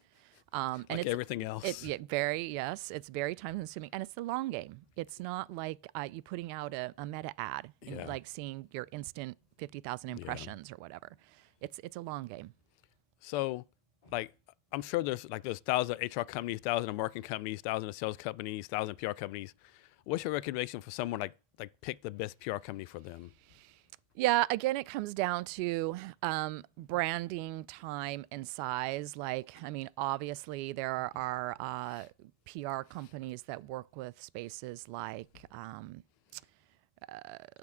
And like it's everything else. It's very time consuming, and it's the long game. It's not like you putting out a meta ad and like seeing your instant 50,000 impressions or whatever. It's a long game. So, like, I'm sure there's thousands of HR companies, thousands of marketing companies, thousands of sales companies, thousands of PR companies. What's your recommendation for someone like pick the best PR company for them? Yeah, again, it comes down to branding, time, and size. Like, I mean, obviously there are PR companies that work with spaces like,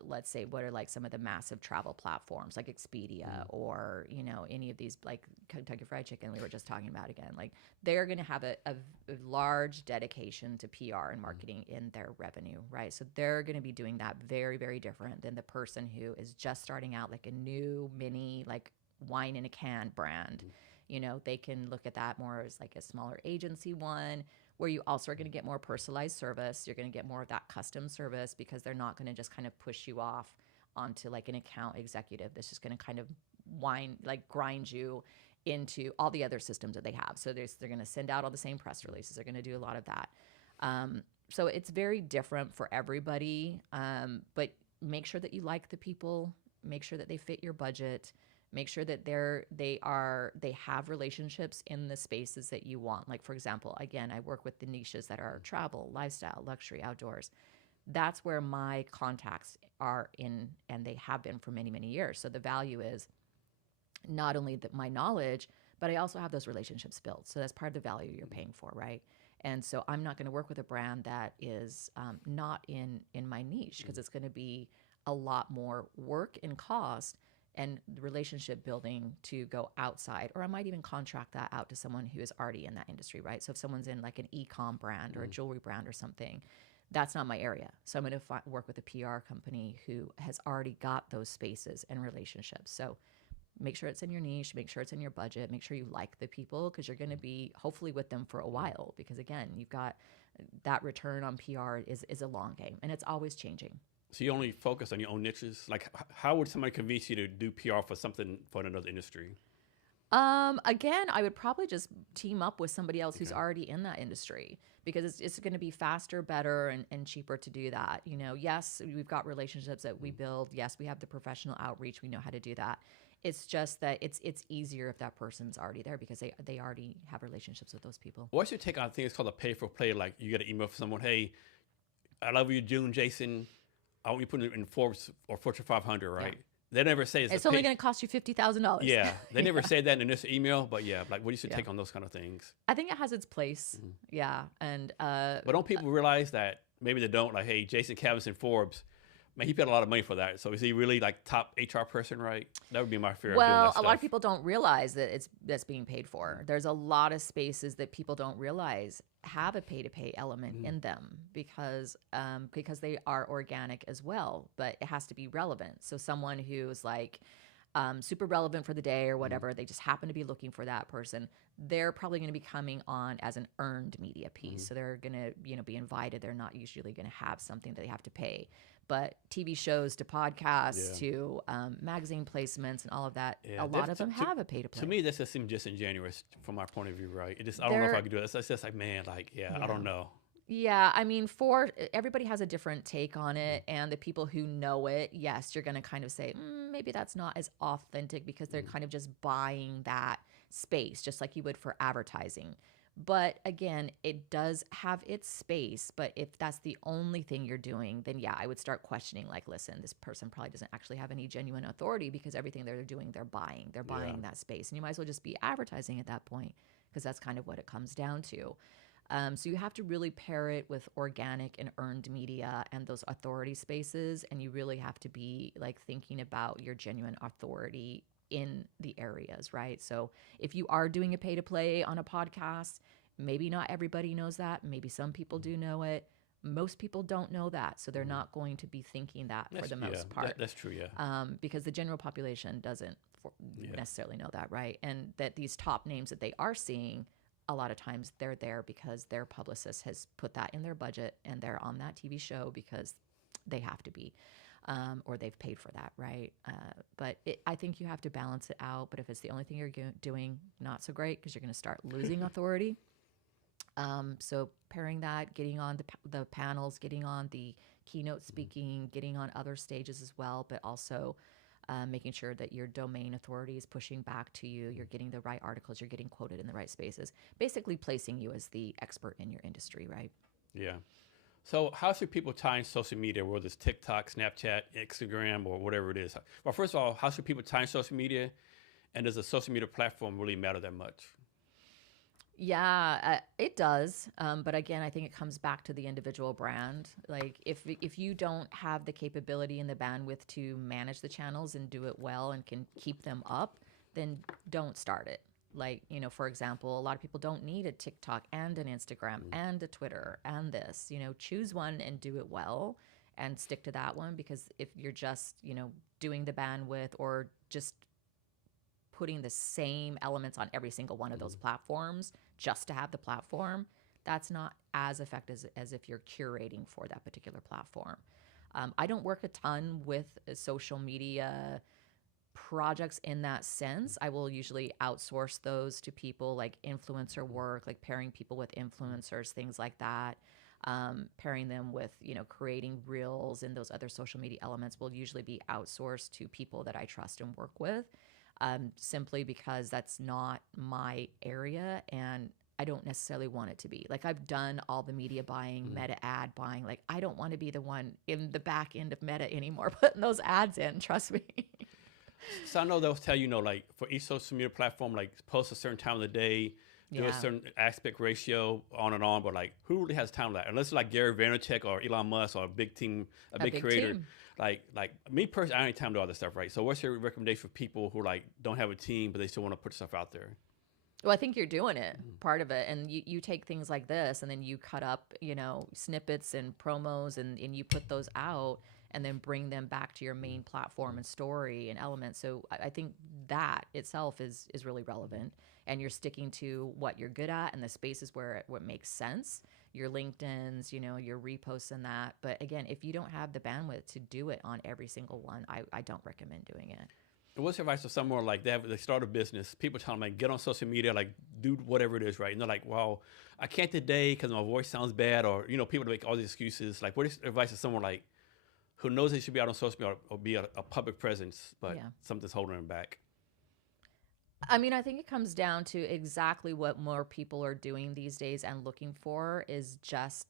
let's say, what are like some of the massive travel platforms like Expedia or, you know, any of these like Kentucky Fried Chicken we were just talking about again. Like, they're going to have a large dedication to PR and marketing in their revenue, right? So they're going to be doing that very, very different than the person who is just starting out like a new mini, like wine in a can brand. You know, they can look at that more as like a smaller agency one, where you also are going to get more personalized service. You're going to get more of that custom service, because they're not going to just kind of push you off onto like an account executive that's just going to kind of grind you into all the other systems that they have. So they're going to send out all the same press releases. They're going to do a lot of that. So it's very different for everybody. But make sure that you like the people. Make sure that they fit your budget. Make sure that they have relationships in the spaces that you want. Like, for example, again, I work with the niches that are travel, lifestyle, luxury, outdoors. That's where my contacts are in, and they have been for many, many years. So the value is not only my knowledge, but I also have those relationships built. So that's part of the value you're paying for, right? And so I'm not going to work with a brand that is not in my niche, because it's going to be a lot more work and cost and relationship building to go outside. Or I might even contract that out to someone who is already in that industry, right? So if someone's in like an e-com brand or a jewelry brand or something, that's not my area. So I'm going to work with a PR company who has already got those spaces and relationships. So make sure it's in your niche, make sure it's in your budget, make sure you like the people, because you're going to be hopefully with them for a while. Because again, you've got that return on PR is a long game, and it's always changing. So you only focus on your own niches? Like, how would somebody convince you to do PR for something for another industry? Again, I would probably just team up with somebody else who's already in that industry, because it's going to be faster, better, and cheaper to do that. You know, yes, we've got relationships that we build. Yes, we have the professional outreach. We know how to do that. It's just that it's easier if that person's already there, because they already have relationships with those people. What's your take on things called a pay for play? Like, you get an email from someone, hey, I love you, June, Jason. I want you to put it in Forbes or Fortune 500, right? Yeah. They never say it's only going to cost you $50,000. Yeah, they never say that in this email, but yeah, like, what do you take on those kind of things? I think it has its place. Yeah, and but don't people realize that maybe they don't? Like, hey, Jason Cavness in Forbes, man, he paid a lot of money for that. So is he really like top HR person, right? That would be my fear. Well, a lot of people don't realize that that's being paid for. There's a lot of spaces that people don't realize have a pay-to-pay element in them, because they are organic as well, but it has to be relevant. So someone who's like super relevant for the day or whatever, they just happen to be looking for that person, they're probably going to be coming on as an earned media piece. So they're going to be invited. They're not usually going to have something that they have to pay. But TV shows to podcasts to magazine placements and all of that, a lot of them have a pay-to-play. To me, this just seems disingenuous from my point of view, right? I don't know if I could do it. It's just like, man, like, I don't know. Yeah, I mean, everybody has a different take on it, and the people who know it, yes, you're going to kind of say, maybe that's not as authentic, because they're kind of just buying that space, just like you would for advertising. But again, it does have its space. But if that's the only thing you're doing, then yeah, I would start questioning, like, listen, this person probably doesn't actually have any genuine authority, because everything they're doing, they're buying that space. And you might as well just be advertising at that point, because that's kind of what it comes down to. So you have to really pair it with organic and earned media and those authority spaces. And you really have to be like thinking about your genuine authority in the areas, right? So if you are doing a pay to play on a podcast, maybe not everybody knows that. Maybe some people do know it. Most people don't know that. So they're not going to be thinking that for the most part. That's true, yeah. Because the general population doesn't necessarily know that, right? And that these top names that they are seeing, a lot of times they're there because their publicist has put that in their budget and they're on that TV show because they have to be, or they've paid for that, right? But I think you have to balance it out. But if it's the only thing you're doing, not so great because you're going to start losing authority. So pairing that, getting on the panels, getting on the keynote speaking, getting on other stages as well, but also making sure that your domain authority is pushing back to you. You're getting the right articles. You're getting quoted in the right spaces. Basically placing you as the expert in your industry, right? Yeah. So how should people tie in social media, whether it's TikTok, Snapchat, Instagram, or whatever it is? Well, first of all, how should people tie in social media? And does a social media platform really matter that much? Yeah, it does. But again, I think it comes back to the individual brand. Like if you don't have the capability and the bandwidth to manage the channels and do it well and can keep them up, then don't start it. Like, for example, a lot of people don't need a TikTok and an Instagram and a Twitter and this, choose one and do it well and stick to that one. Because if you're just, doing the bandwidth or just putting the same elements on every single one of those platforms just to have the platform, that's not as effective as if you're curating for that particular platform. I don't work a ton with social media projects in that sense. I will usually outsource those to people like influencer work, like pairing people with influencers, things like that. Pairing them with, creating reels and those other social media elements will usually be outsourced to people that I trust and work with. Simply because that's not my area and I don't necessarily want it to be. Like I've done all the media buying, meta ad buying. Like I don't want to be the one in the back end of Meta anymore, putting those ads in, trust me. So I know they'll tell you, like for each social media platform, like post a certain time of the day, do a certain aspect ratio, on and on. But like, who really has time for that? Unless it's like Gary Vaynerchuk or Elon Musk or a big team, a big creator. Team. Like me personally, I don't have time to do all this stuff, right? So what's your recommendation for people who like don't have a team but they still want to put stuff out there? Well, I think you're doing it, part of it. And you take things like this and then you cut up, snippets and promos and you put those out and then bring them back to your main platform and story and elements. So I think that itself is really relevant. And you're sticking to what you're good at and the spaces where it makes sense. Your LinkedIn's, your reposts and that. But again, if you don't have the bandwidth to do it on every single one, I don't recommend doing it. And what's your advice to someone like that? They start a business. People tell them, like, get on social media, like, do whatever it is, right? And they're like, well, I can't today because my voice sounds bad. Or, people make all these excuses. Like, what is advice to someone like who knows they should be out on social media or be a public presence, but something's holding them back? I mean, I think it comes down to exactly what more people are doing these days and looking for is just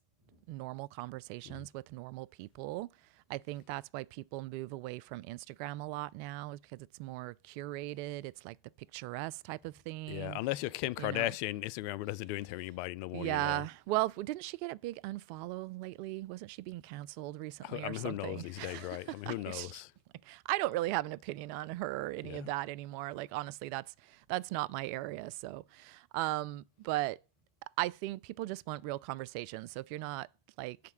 normal conversations with normal people. I think that's why people move away from Instagram a lot now is because it's more curated. It's like the picturesque type of thing. Yeah, unless you're Kim Kardashian, Instagram really doesn't do anything for anybody no more. Yeah. Well, didn't she get a big unfollow lately? Wasn't she being canceled recently or something? Who knows these days, right? I mean, who knows? I don't really have an opinion on her or any of that anymore. Like, honestly, that's not my area. So, but I think people just want real conversations. So if you're not like,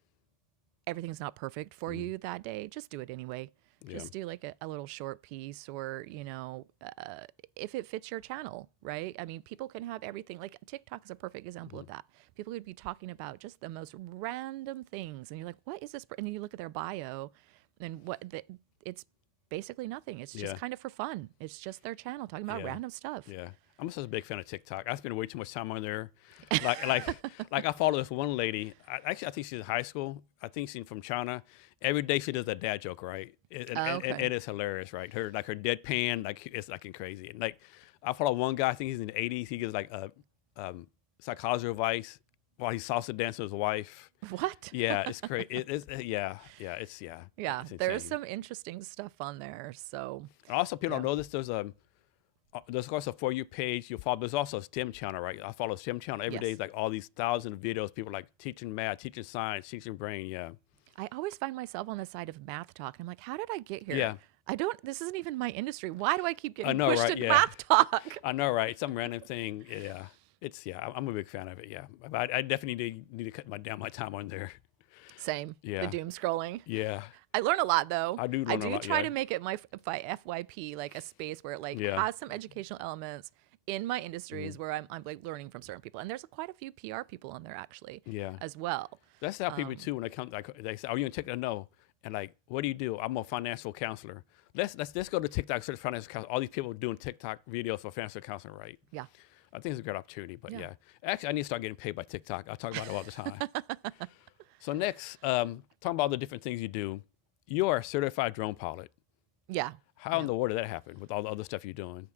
everything's not perfect for you that day, just do it anyway. Just do like a little short piece or, if it fits your channel, right? I mean, people can have everything. Like TikTok is a perfect example of that. People would be talking about just the most random things. And you're like, what is this? And you look at their bio and it's basically nothing. It's just kind of for fun. It's just their channel talking about random stuff. Yeah. I'm such a big fan of TikTok. I spend way too much time on there. Like I follow this one lady. I think she's in high school. I think she's from China. Every day she does a dad joke, right? It is hilarious, right? Her deadpan, it's like crazy. And like I follow one guy. I think he's in the 80s. He gives like a psychology advice while he's salsa dancing with his wife. What? Yeah, it's great. It's there's some interesting stuff on there. So also, people don't know this. There's there's also a For You page you'll follow. There's also a STEM channel, right? I follow a STEM channel every day. Yes. Like all these thousands of videos, people like teaching math, teaching science, teaching brain. Yeah. I always find myself on the side of math talk, and I'm like, how did I get here? Yeah. This isn't even my industry. Why do I keep I getting know, pushed right? at Yeah. math talk? I know, right? Some random thing. Yeah. I'm a big fan of it. Yeah. But I definitely need to cut down my time on there. Same. Yeah. The doom scrolling. Yeah. I learn a lot though. I do learn a lot, try yeah. to make it my FYP like a space where it like Yeah. has some educational elements in my industries where I'm like learning from certain people. And there's quite a few PR people on there actually Yeah. as well. That's how people too when they come. Like they say, "Oh, you gonna take a no?" And like, what do you do? I'm a financial counselor. Let's go to TikTok, search financial counselor. All these people doing TikTok videos for financial counseling, right? Yeah. I think it's a great opportunity. But Yeah. yeah, actually, I need to start getting paid by TikTok. I talk about it all the time. So next, talking about the different things you do. You are a certified drone pilot. Yeah. How in the world did that happen with all the other stuff you're doing?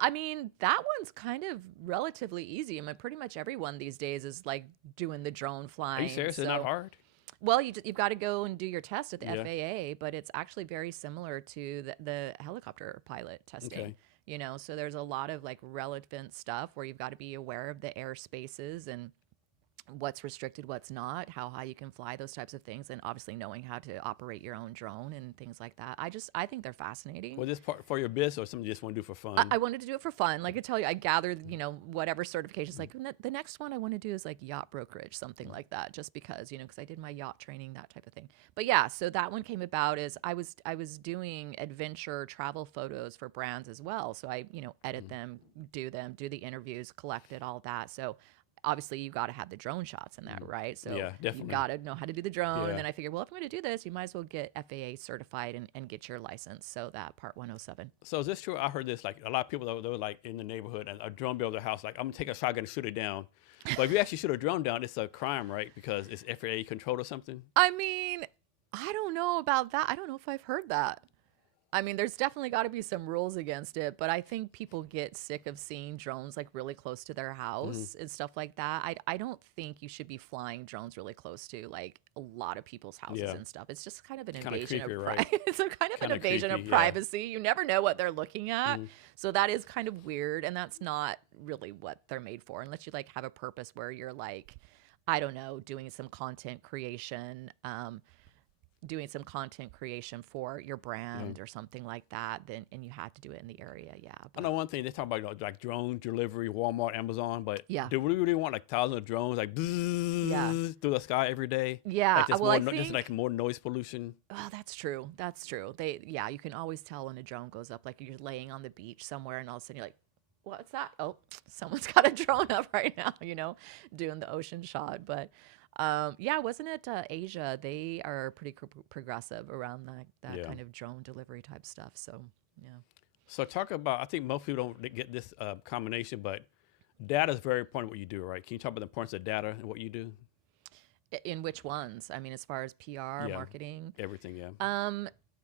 I mean, that one's kind of relatively easy. I mean, pretty much everyone these days is like doing the drone flying. Are you serious? It's not hard? Well, you've got to go and do your test at the Yeah. FAA, but it's actually very similar to the helicopter pilot testing. Okay. You know, so there's a lot of like relevant stuff where you've got to be aware of the airspaces and what's restricted, what's not, how high you can fly, those types of things, and obviously knowing how to operate your own drone and things like that. I think they're fascinating. Was this part for your business or something you just want to do for fun? I wanted to do it for fun. Like I tell you, I gathered, whatever certifications. Like the next one I want to do is like yacht brokerage, something like that, just because, because I did my yacht training, that type of thing. But yeah, so that one came about as I was doing adventure travel photos for brands as well. So I, edit them, do the interviews, collected all that. So obviously you got to have the drone shots in that, right? So Yeah, definitely. you got to know how to do the drone. Yeah. And then I figured, well, if I'm going to do this, you might as well get FAA certified and get your license. So that Part 107. So is this true? I heard this, like a lot of people that were like in the neighborhood and a drone builder house, like I'm gonna take a shotgun and shoot it down. But if you actually shoot a drone down, it's a crime, right? Because it's FAA controlled or something. I mean, I don't know about that. I don't know if I've heard that. I mean, there's definitely got to be some rules against it, but I think people get sick of seeing drones like really close to their house and stuff like that. I don't think you should be flying drones really close to like a lot of people's houses and stuff. It's just kind of an invasion creepy, of right? It's a kind of an invasion creepy, of yeah. privacy. You never know what they're looking at. So that is kind of weird, and that's not really what they're made for unless you like have a purpose where you're like, I don't know, doing some content creation, for your brand or something like that, then and you had to do it in the area, I know one thing they talk about, like drone delivery, Walmart, Amazon, but Yeah. do we really want like thousands of drones like bzzz through the sky every day? Yeah, like, well, I just think- like more noise pollution. Oh, that's true. You can always tell when a drone goes up. Like you're laying on the beach somewhere, and all of a sudden you're like, "What's that? Oh, someone's got a drone up right now." Doing the ocean shot. But wasn't it Asia? They are pretty progressive around that Yeah. kind of drone delivery type stuff. So yeah. So talk about, I think most people don't get this combination, but data is very important what you do, right? Can you talk about the importance of data and what you do? In which ones? I mean, as far as PR, Yeah. marketing. Everything, yeah.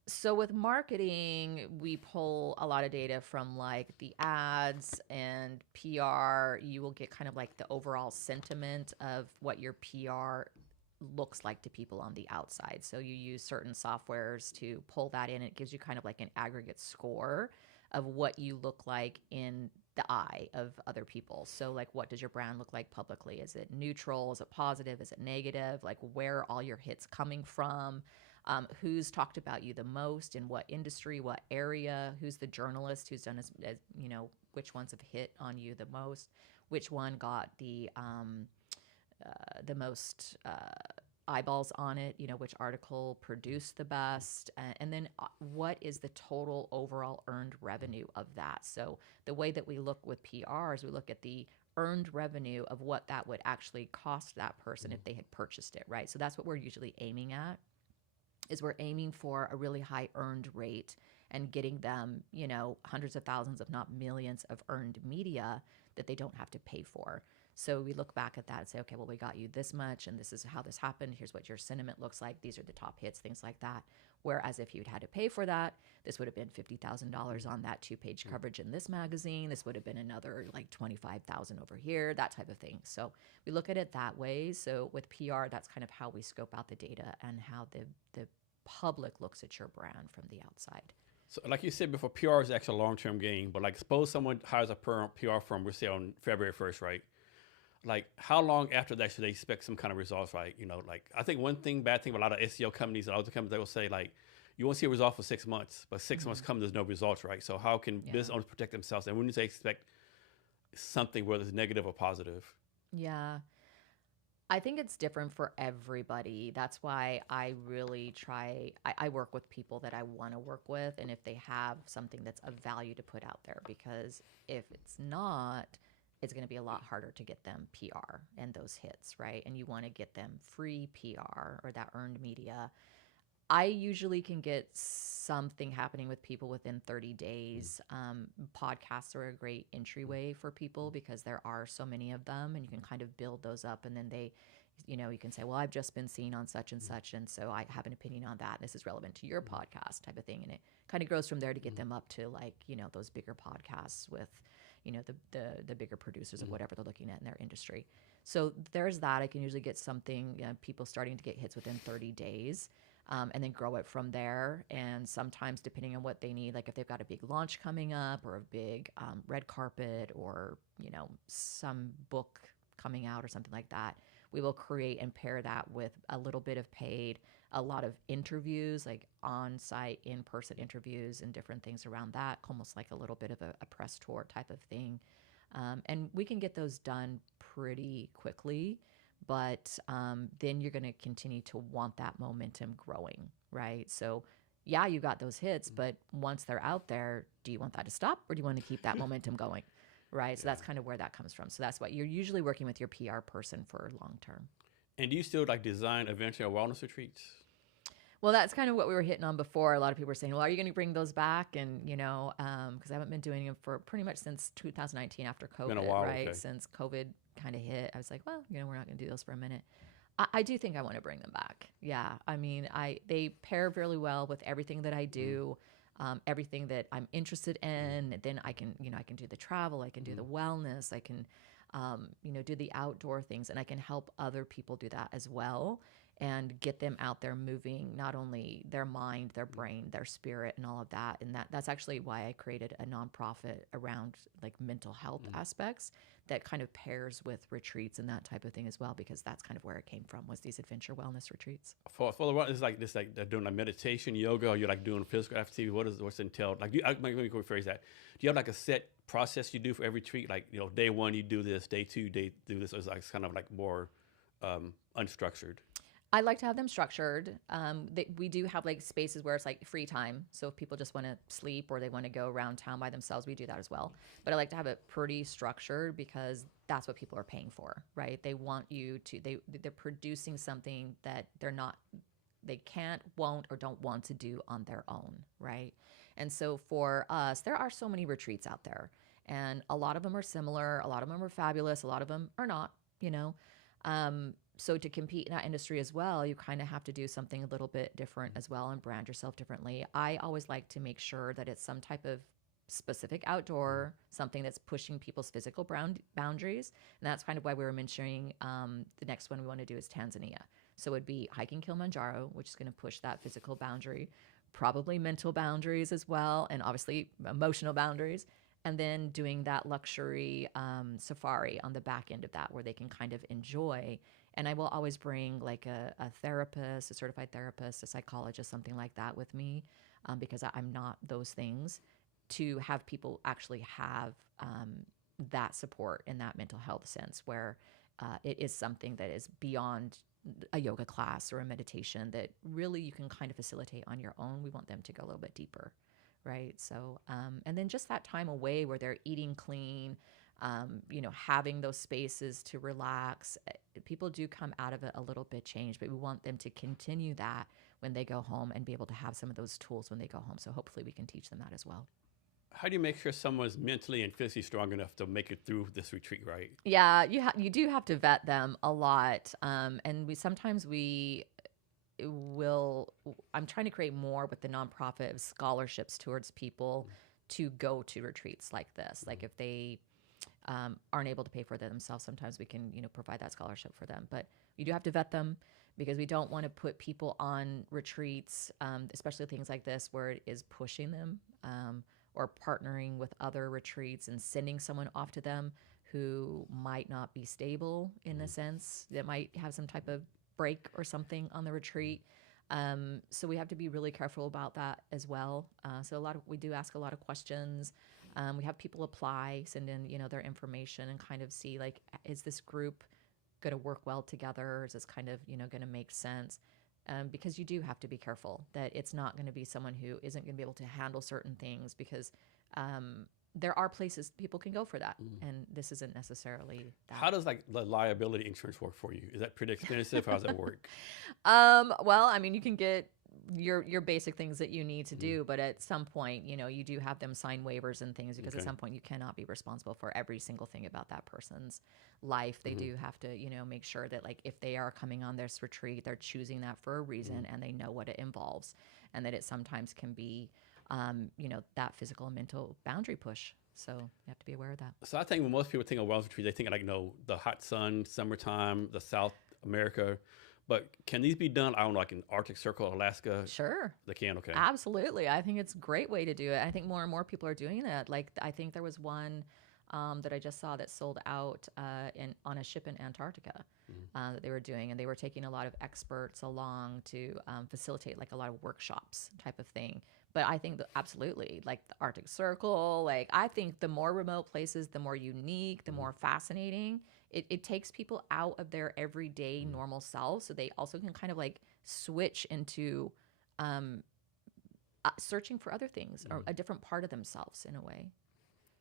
So with marketing, we pull a lot of data from like the ads and PR. You will get kind of like the overall sentiment of what your PR looks like to people on the outside. So you use certain softwares to pull that in. It gives you kind of like an aggregate score of what you look like in the eye of other people. So like, what does your brand look like publicly? Is it neutral? Is it positive? Is it negative? Like, where are all your hits coming from? Who's talked about you the most, in what industry, what area, who's the journalist who's done as which ones have hit on you the most, which one got the most eyeballs on it, which article produced the best, and then what is the total overall earned revenue of that. So the way that we look with PR is we look at the earned revenue of what that would actually cost that person if they had purchased it, right? So that's what we're usually aiming at. Is we're aiming for a really high earned rate and getting them, hundreds of thousands, if not millions of earned media that they don't have to pay for. So we look back at that and say, okay, well, we got you this much, and this is how this happened. Here's what your sentiment looks like. These are the top hits, things like that. Whereas if you'd had to pay for that, this would have been $50,000 on that 2-page coverage in this magazine. This would have been another like $25,000 over here, that type of thing. So we look at it that way. So with PR, that's kind of how we scope out the data and how the public looks at your brand from the outside. So, like you said before, PR is actually a long-term game. But like, suppose someone hires a PR firm, we say on February 1st, right? Like, how long after that should they expect some kind of results, right? Like I think one thing, bad thing about a lot of SEO companies and other companies, they will say like, you won't see a result for 6 months, but 6 months come, there's no results, right? So how can Yeah. business owners protect themselves? And when do they expect something, whether it's negative or positive? Yeah. I think it's different for everybody. That's why I really try, I work with people that I want to work with. And if they have something that's of value to put out there, because if it's not, it's going to be a lot harder to get them PR and those hits, right? And you want to get them free PR or that earned media. I usually can get something happening with people within 30 days. Podcasts are a great entryway for people because there are so many of them, and you can kind of build those up. And then you can say, well, I've just been seen on such and such, and so I have an opinion on that. This is relevant to your podcast type of thing. And it kind of grows from there to get them up to like, those bigger podcasts with, the bigger producers of whatever they're looking at in their industry. So there's that. I can usually get something, people starting to get hits within 30 days. And then grow it from there. And sometimes, depending on what they need, like if they've got a big launch coming up or a big red carpet or, some book coming out or something like that, we will create and pair that with a little bit of paid, a lot of interviews, like on-site, in-person interviews and different things around that, almost like a little bit of a press tour type of thing. And we can get those done pretty quickly. But then you're going to continue to want that momentum growing, right? So, yeah, you got those hits, but once they're out there, do you want that to stop or do you want to keep that momentum going, right? So that's kind of where that comes from. So that's what you're usually working with your PR person for long term. And do you still like design adventure and wellness retreats? Well, that's kind of what we were hitting on before. A lot of people were saying, well, are you going to bring those back? And, because I haven't been doing them for pretty much since 2019 after COVID, Been a while, right? okay. Since COVID kind of hit, I was like, well, we're not going to do those for a minute. I do think I want to bring them back. Yeah. I mean, they pair really well with everything that I do, everything that I'm interested in. Then I can do the travel, I can do the wellness, I can, do the outdoor things, and I can help other people do that as well and get them out there moving, not only their mind, their brain, their spirit, and all of that. And that's actually why I created a nonprofit around like mental health aspects that kind of pairs with retreats and that type of thing as well, because that's kind of where it came from, was these adventure wellness retreats. For the what is like this, like they're doing like meditation, yoga, or you're like doing physical activity? What's entailed? Like, let me rephrase that. Do you have like a set process you do for every retreat? Like, day one you do this, day two they do this, or it's like kind of like more unstructured? I like to have them structured. We do have like spaces where it's like free time. So if people just want to sleep or they want to go around town by themselves, we do that as well. But I like to have it pretty structured because that's what people are paying for, right? They want you to, they're producing something that they can't, won't, or don't want to do on their own, right? And so for us, there are so many retreats out there, and a lot of them are similar. A lot of them are fabulous. A lot of them are not, so to compete in that industry as well, you kind of have to do something a little bit different as well and brand yourself differently. I always like to make sure that it's some type of specific outdoor, something that's pushing people's physical boundaries. And that's kind of why we were mentioning the next one we want to do is Tanzania. So it'd be hiking Kilimanjaro, which is going to push that physical boundary, probably mental boundaries as well, and obviously emotional boundaries. And then doing that luxury safari on the back end of that, where they can kind of enjoy. And I will always bring like a therapist, a certified therapist, a psychologist, something like that with me, because I'm not those things, to have people actually have that support in that mental health sense, where it is something that is beyond a yoga class or a meditation that really you can kind of facilitate on your own. We want them to go a little bit deeper, right? So, and then just that time away where they're eating clean, having those spaces to relax. People do come out of it a little bit changed, but we want them to continue that when they go home and be able to have some of those tools when they go home. So hopefully we can teach them that as well. How do you make sure someone's mentally and physically strong enough to make it through this retreat, right? Yeah, you do have to vet them a lot. And we will, I'm trying to create more with the nonprofit of scholarships towards people to go to retreats like this. Like if they aren't able to pay for it themselves, sometimes we can, provide that scholarship for them. But you do have to vet them because we don't want to put people on retreats, especially things like this where it is pushing them, or partnering with other retreats and sending someone off to them who might not be stable in a sense, that might have some type of break or something on the retreat. So we have to be really careful about that as well. So we do ask a lot of questions. We have people apply, send in, their information and kind of see like, is this group going to work well together? Is this kind of, going to make sense? Because you do have to be careful that it's not going to be someone who isn't going to be able to handle certain things, because there are places people can go for that. And this isn't necessarily that. How does like the liability insurance work for you? Is that pretty expensive? How does that work? Well, I mean, you can get your basic things that you need to do, but at some point, you do have them sign waivers and things, because at some point you cannot be responsible for every single thing about that person's life. They do have to, make sure that like if they are coming on this retreat, they're choosing that for a reason and they know what it involves, and that it sometimes can be that physical and mental boundary push. So you have to be aware of that. So I think when most people think of wellness retreat, they think like, the hot sun, summertime, the South America. But can these be done, I don't know, like in Arctic Circle, Alaska? Sure. They can, okay. Absolutely. I think it's a great way to do it. I think more and more people are doing that. Like, I think there was one that I just saw that sold out on a ship in Antarctica that they were doing. And they were taking a lot of experts along to facilitate like a lot of workshops type of thing. But I think that absolutely, like the Arctic Circle, like I think the more remote places, the more unique, the more fascinating. It takes people out of their everyday normal selves, so they also can kind of like switch into searching for other things or a different part of themselves in a way.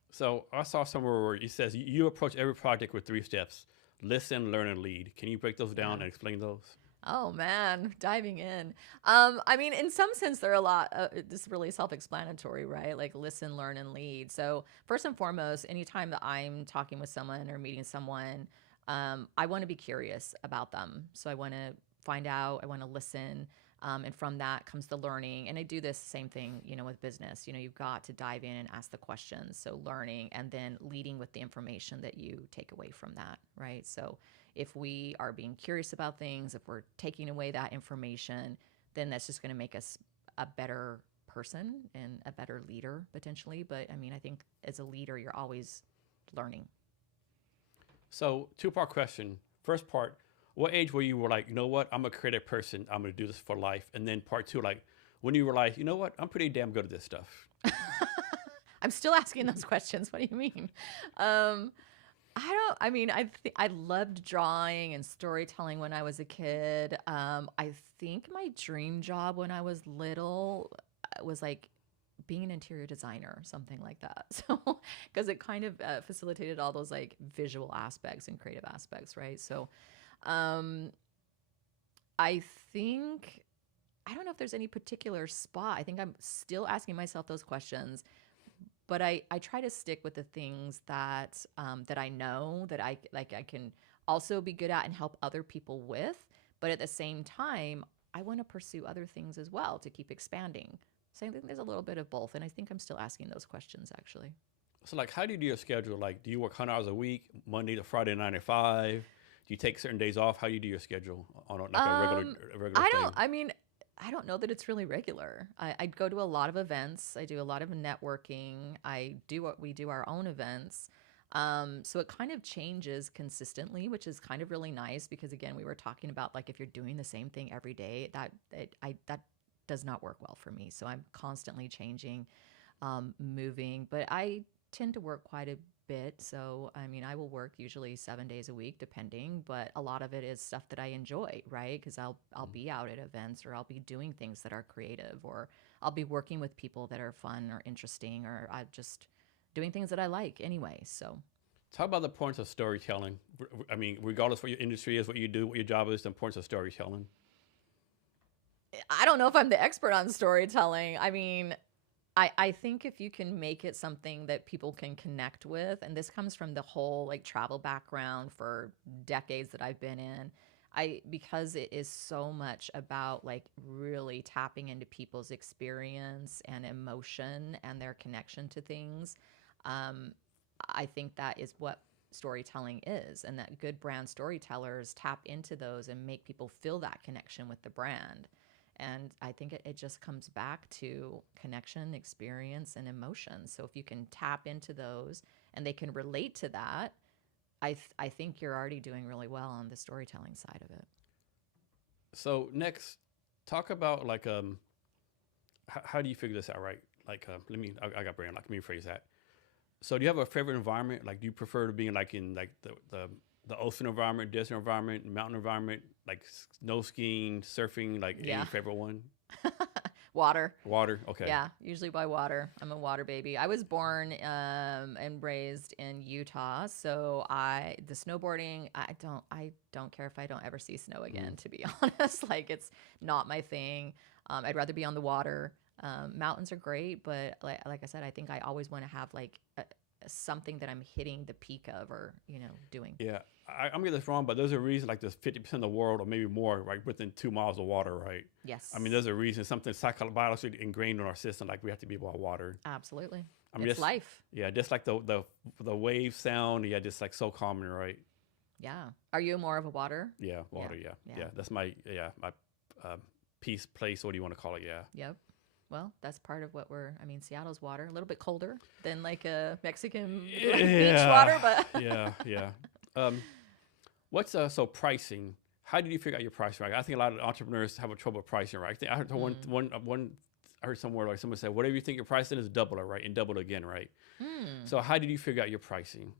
So I saw somewhere where it says you approach every project with 3 steps: listen, learn, and lead. Can you break those down and explain those? Oh man, diving in. I mean, in some sense, they're a lot. This is really self-explanatory, right? Like listen, learn, and lead. So first and foremost, anytime that I'm talking with someone or meeting someone, I want to be curious about them. So I want to find out. I want to listen. And from that comes the learning. And I do this same thing, with business. You've got to dive in and ask the questions. So learning and then leading with the information that you take away from that, right? So if we are being curious about things, if we're taking away that information, then that's just going to make us a better person and a better leader potentially. But I mean, I think as a leader, you're always learning. So 2-part question. First part, what age were you like, you know what, I'm a creative person, I'm going to do this for life? And then part 2, like when you were like, you know what, I'm pretty damn good at this stuff. I'm still asking those questions. What do you mean? I loved drawing and storytelling when I was a kid. I think my dream job when I was little was like being an interior designer or something like that. So, because it kind of facilitated all those like visual aspects and creative aspects, right? So, I think, I don't know if there's any particular spot. I think I'm still asking myself those questions. But I try to stick with the things that that I know that I can also be good at and help other people with. But at the same time, I want to pursue other things as well to keep expanding. So I think there's a little bit of both, and I think I'm still asking those questions actually. So like, how do you do your schedule? Like, do you work 100 hours a week, Monday to Friday, 9 to 5? Do you take certain days off? How do you do your schedule on like a regular thing? I don't know that it's really regular. I go to a lot of events. I do a lot of networking. We do our own events. So it kind of changes consistently, which is kind of really nice because again, we were talking about like if you're doing the same thing every day, that does not work well for me. So I'm constantly changing, moving, but I tend to work quite a bit. So, I mean, I will work usually 7 days a week, depending, but a lot of it is stuff that I enjoy, right? Because I'll be out at events or I'll be doing things that are creative or I'll be working with people that are fun or interesting or I'm just doing things that I like anyway. So talk about the importance of storytelling. I mean, regardless what your industry is, what you do, what your job is, the importance of storytelling. I don't know if I'm the expert on storytelling. I mean, I think if you can make it something that people can connect with, and this comes from the whole like travel background for decades that I've been in, because it is so much about like really tapping into people's experience and emotion and their connection to things. I think that is what storytelling is, and that good brand storytellers tap into those and make people feel that connection with the brand. And I think it just comes back to connection, experience, and emotion. So if you can tap into those and they can relate to that, I think you're already doing really well on the storytelling side of it. So next, talk about like how do you figure this out, right? Like I got brain. Like let me rephrase that. So do you have a favorite environment? Like do you prefer to be in like the ocean environment, desert environment, mountain environment, like snow skiing, surfing, like Yeah. any favorite one? Water. Water, okay. Yeah, usually by water. I'm a water baby. I was born and raised in Utah, so the snowboarding, I don't care if I don't ever see snow again, to be honest. Like it's not my thing. I'd rather be on the water. Mountains are great, but like I said, I think I always want to have like something that I'm hitting the peak of, or doing. Yeah, I'm gonna get this wrong, but there's a reason like there's 50% of the world, or maybe more, right, within 2 miles of water, right? Yes. I mean, there's a reason, something psychologically ingrained in our system, like we have to be about water. Absolutely. I mean, it's life. Yeah, just like the wave sound, yeah, just like so calming, right? Yeah. Are you more of a water? Yeah, water, yeah. That's my peace place. What do you want to call it? Yeah. Yep. Well, that's part of what Seattle's water, a little bit colder than like a Mexican beach water, but yeah. What's so pricing? How did you figure out your price, right? I think a lot of entrepreneurs have a trouble pricing, right? I heard I heard somewhere like someone said, whatever you think your price is, double it, right? And double it again, right? So how did you figure out your pricing?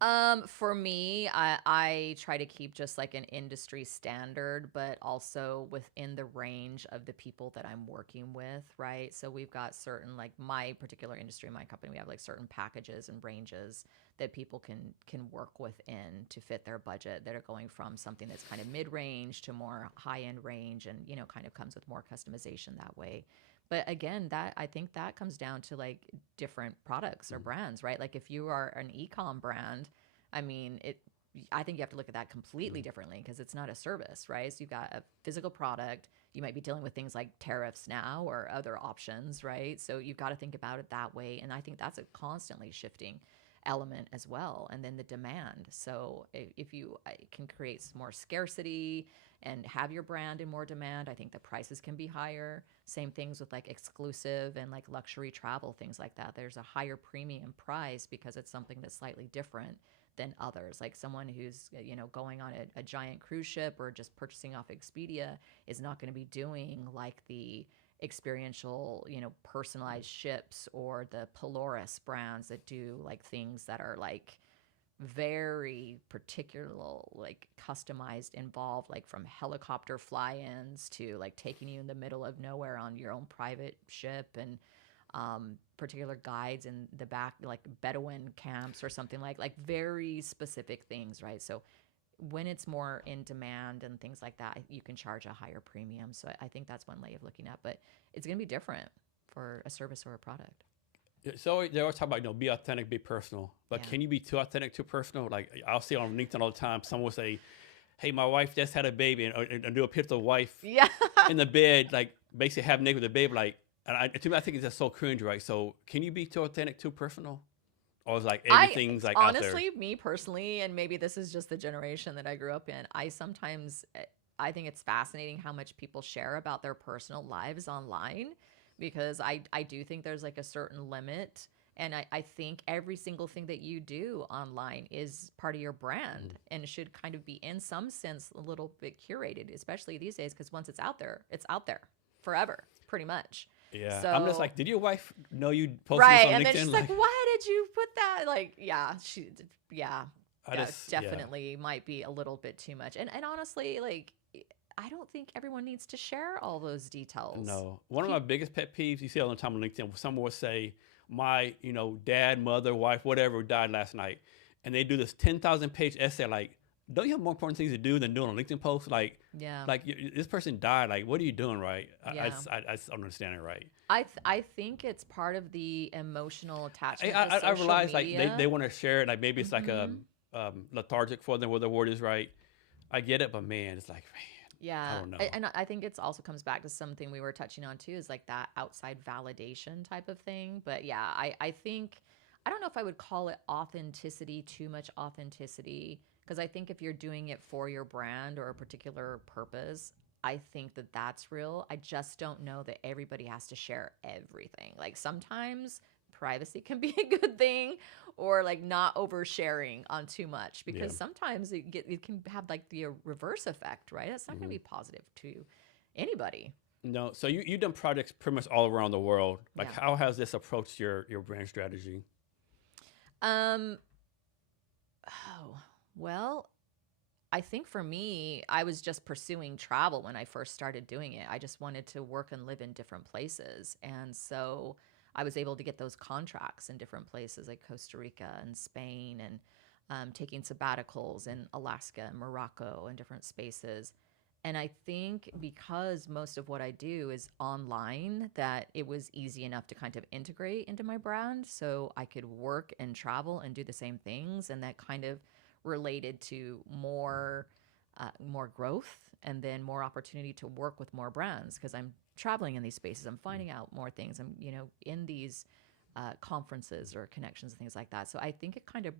For me, I try to keep just like an industry standard, but also within the range of the people that I'm working with, right? So we've got certain, like my particular industry, my company, we have like certain packages and ranges that people can work within to fit their budget, that are going from something that's kind of mid-range to more high-end range, and kind of comes with more customization that way. But again, I think that comes down to like different products or brands, right? Like if you are an e-com brand, I think you have to look at that completely differently, because it's not a service, right? So you've got a physical product. You might be dealing with things like tariffs now or other options, right? So you've got to think about it that way. And I think that's a constantly shifting element as well. And then the demand. So if you can create some more scarcity and have your brand in more demand, I think the prices can be higher. Same things with like exclusive and like luxury travel, things like that. There's a higher premium price because it's something that's slightly different than others. Like someone who's going on a giant cruise ship or just purchasing off Expedia is not going to be doing like the experiential, personalized ships, or the Polaris brands that do like things that are like very particular, like customized, involved, like from helicopter fly-ins to like taking you in the middle of nowhere on your own private ship, and particular guides in the back, like Bedouin camps or something, like very specific things, right? So when it's more in demand and things like that, you can charge a higher premium. So I think that's one way of looking at, but it's going to be different for a service or a product. So they always talk about, be authentic, be personal, but can you be too authentic, too personal? Like I'll see on LinkedIn all the time, someone will say, hey, my wife just had a baby, and do a picture of the wife in the bed, like basically half naked with the baby. Like, to me, I think it's just so cringe, right? So can you be too authentic, too personal? Or is like everything's like honestly, out there? Me personally, and maybe this is just the generation that I grew up in, I think it's fascinating how much people share about their personal lives online, because I do think there's like a certain limit. And I think every single thing that you do online is part of your brand, and it should kind of be in some sense a little bit curated, especially these days, because once it's out there forever, pretty much. Yeah, So, I'm just like, did your wife know you posted right, this on and LinkedIn? then she's like, why did you put that? Like, definitely might be a little bit too much. And honestly, like, I don't think everyone needs to share all those details. No. One of my biggest pet peeves, you see all the time on LinkedIn, someone will say, my, dad, mother, wife, whatever died last night. And they do this 10,000 page essay, like, don't you have more important things to do than doing a LinkedIn post? Like, this person died. Like, what are you doing, right? I just don't understand it, right? I think it's part of the emotional attachment to I social realize media. like they want to share it. Like maybe it's like a lethargic for them, where the word is right. I get it, but man, it's like, man, yeah, I don't know. And I think it's also comes back to something we were touching on too, is like that outside validation type of thing. But yeah, I think I don't know if I would call it authenticity, too much authenticity, because I think if you're doing it for your brand or a particular purpose, I think that that's real. I just don't know that everybody has to share everything. Like sometimes privacy can be a good thing, or like not oversharing on too much, Yeah. because sometimes it can have like the reverse effect, right? That's not going to be positive to anybody. No, so you done projects pretty much all around the world. Like, Yeah. how has this approached your brand strategy? Um, oh, well, I think for me, I was just pursuing travel when I first started doing it. I just wanted to work and live in different places. And so I was able to get those contracts in different places like Costa Rica and Spain, and taking sabbaticals in Alaska and Morocco and different spaces. And I think because most of what I do is online, that it was easy enough to kind of integrate into my brand. So I could work and travel and do the same things. And that kind of related to more growth, and then more opportunity to work with more brands, because I'm traveling in these spaces. I'm finding out more things. I'm, in these conferences or connections and things like that. So I think it kind of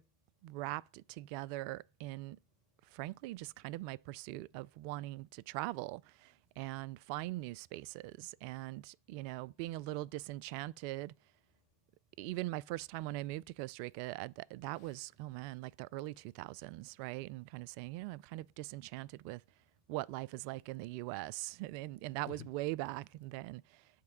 wrapped together in, frankly, just kind of my pursuit of wanting to travel and find new spaces, and being a little disenchanted. Even my first time when I moved to Costa Rica, that was, oh man, like the early 2000s, right? And kind of saying, I'm kind of disenchanted with what life is like in the US. And that was way back then.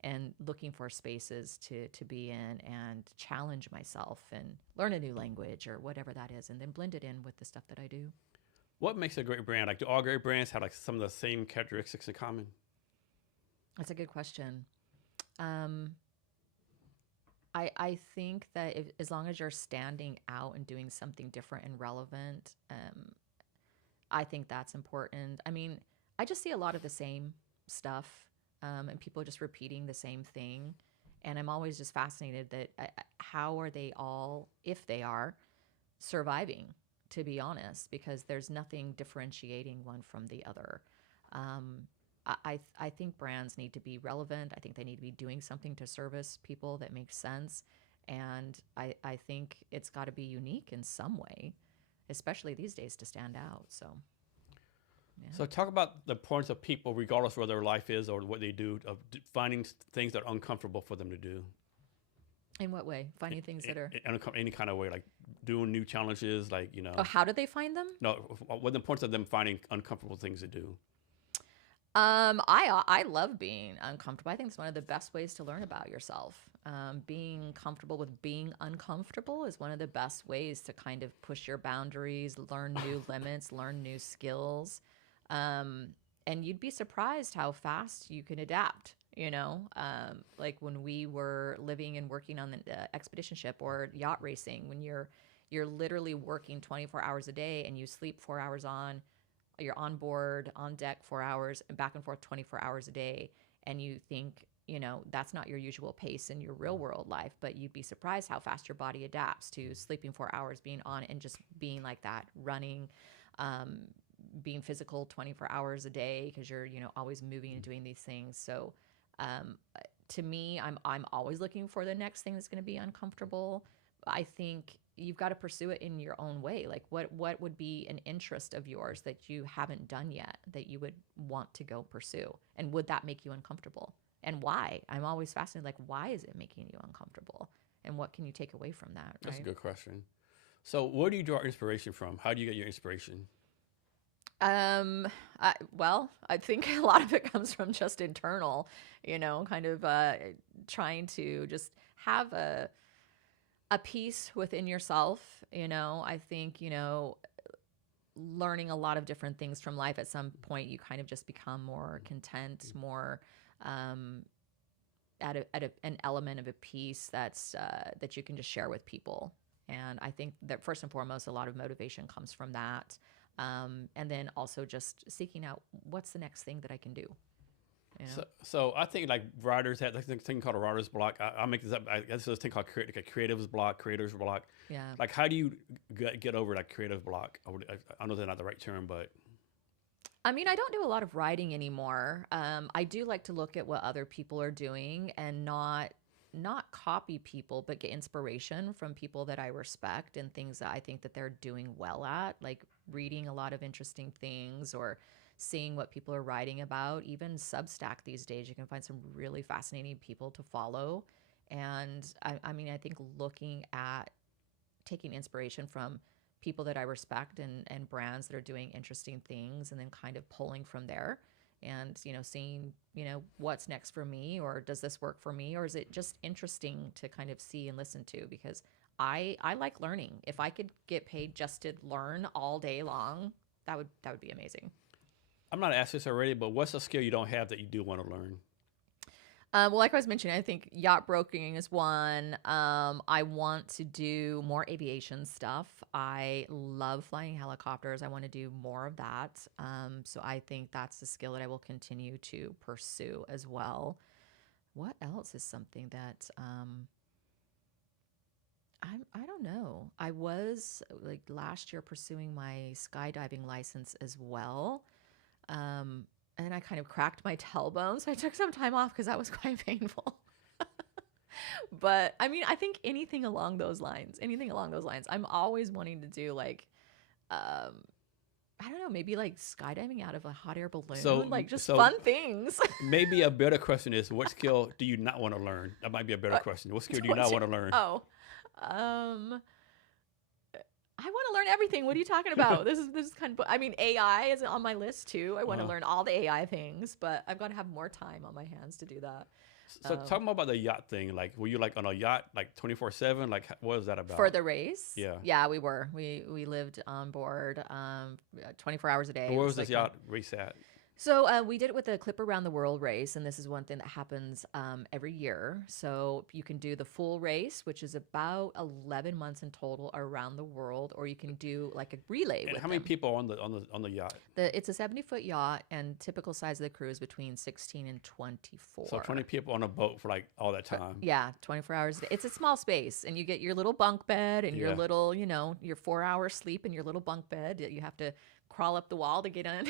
And looking for spaces to be in and challenge myself and learn a new language or whatever that is, and then blend it in with the stuff that I do. What makes a great brand? Like, do all great brands have like some of the same characteristics in common? That's a good question. Um, I think that as long as you're standing out and doing something different and relevant, I think that's important. I mean, I just see a lot of the same stuff, and people just repeating the same thing. And I'm always just fascinated that how are they all, if they are, surviving, to be honest, because there's nothing differentiating one from the other. Um, I think brands need to be relevant. I think they need to be doing something to service people that makes sense. And I think it's got to be unique in some way, especially these days, to stand out. So, yeah. So talk about the importance of people, regardless of where their life is or what they do, of finding things that are uncomfortable for them to do. In what way? Finding things that are. In any kind of way, like doing new challenges, like, Oh, how do they find them? No, what the importance of them finding uncomfortable things to do. I love being uncomfortable. I think it's one of the best ways to learn about yourself. Being comfortable with being uncomfortable is one of the best ways to kind of push your boundaries, learn new limits, learn new skills. And you'd be surprised how fast you can adapt. Like when we were living and working on the expedition ship or yacht racing, when you're literally working 24 hours a day and you sleep 4 hours you're on board, on deck 4 hours, and back and forth 24 hours a day. And you think, that's not your usual pace in your real world life, but you'd be surprised how fast your body adapts to sleeping 4 hours, being on, and just being like that, running, being physical 24 hours a day, because you're, always moving and doing these things. So to me, I'm always looking for the next thing that's going to be uncomfortable. I think you've got to pursue it in your own way. Like what would be an interest of yours that you haven't done yet that you would want to go pursue? And would that make you uncomfortable? And why? I'm always fascinated, like, why is it making you uncomfortable? And what can you take away from that? Right? That's a good question. So where do you draw inspiration from? How do you get your inspiration? Well, I think a lot of it comes from just internal, kind of trying to just have a peace within yourself. I think, learning a lot of different things from life, at some point you kind of just become more content, more at an element of a peace that you can just share with people. And I think that first and foremost, a lot of motivation comes from that. And then also just seeking out what's the next thing that I can do. So I think like writers have this thing called a writer's block. I make this up. I guess there's this thing called a creator's block. Yeah. Like, how do you get over that creative block? I know that's not the right term, but. I mean, I don't do a lot of writing anymore. I do like to look at what other people are doing and not not copy people, but get inspiration from people that I respect and things that I think that they're doing well at, like reading a lot of interesting things or seeing what people are writing about. Even Substack these days, you can find some really fascinating people to follow. And I mean, I think looking at taking inspiration from people that I respect and brands that are doing interesting things and then kind of pulling from there and, seeing, what's next for me, or does this work for me, or is it just interesting to kind of see and listen to? Because I like learning. If I could get paid just to learn all day long, that would be amazing. I'm not asked this already, but what's a skill you don't have that you do want to learn? Well, like I was mentioning, I think yacht broking is one. I want to do more aviation stuff. I love flying helicopters. I want to do more of that. So I think that's the skill that I will continue to pursue as well. What else is something that I don't know. I was like last year pursuing my skydiving license as well. And then I kind of cracked my tailbone, so I took some time off because that was quite painful. But I mean, I think anything along those lines. I'm always wanting to do like, I don't know, maybe like skydiving out of a hot air balloon, like just fun things. Maybe a better question is, what skill do you not want to learn? That might be a better question. What skill do you not want to learn? I want to learn everything. What are you talking about? This is kind of, I mean, AI is on my list too. I want to learn all the AI things, but I've got to have more time on my hands to do that. So talk more about the yacht thing. Like, were you like on a yacht like 24/7? Like, what was that about? For the race? Yeah. Yeah, we were. We lived on board 24 hours a day. Where was this yacht race at? So we did it with the Clip Around the World race, and this is one thing that happens every year. So you can do the full race, which is about 11 months in total around the world, or you can do like a relay. And with how many them. people are on the yacht? It's a 70-foot yacht, and typical size of the crew is between 16 and 24. So 20 people on a boat for like all that time. Yeah, 24 hours a day. It's a small space, and you get your little bunk bed and your little, your 4-hour sleep in your little bunk bed. You have to crawl up the wall to get in.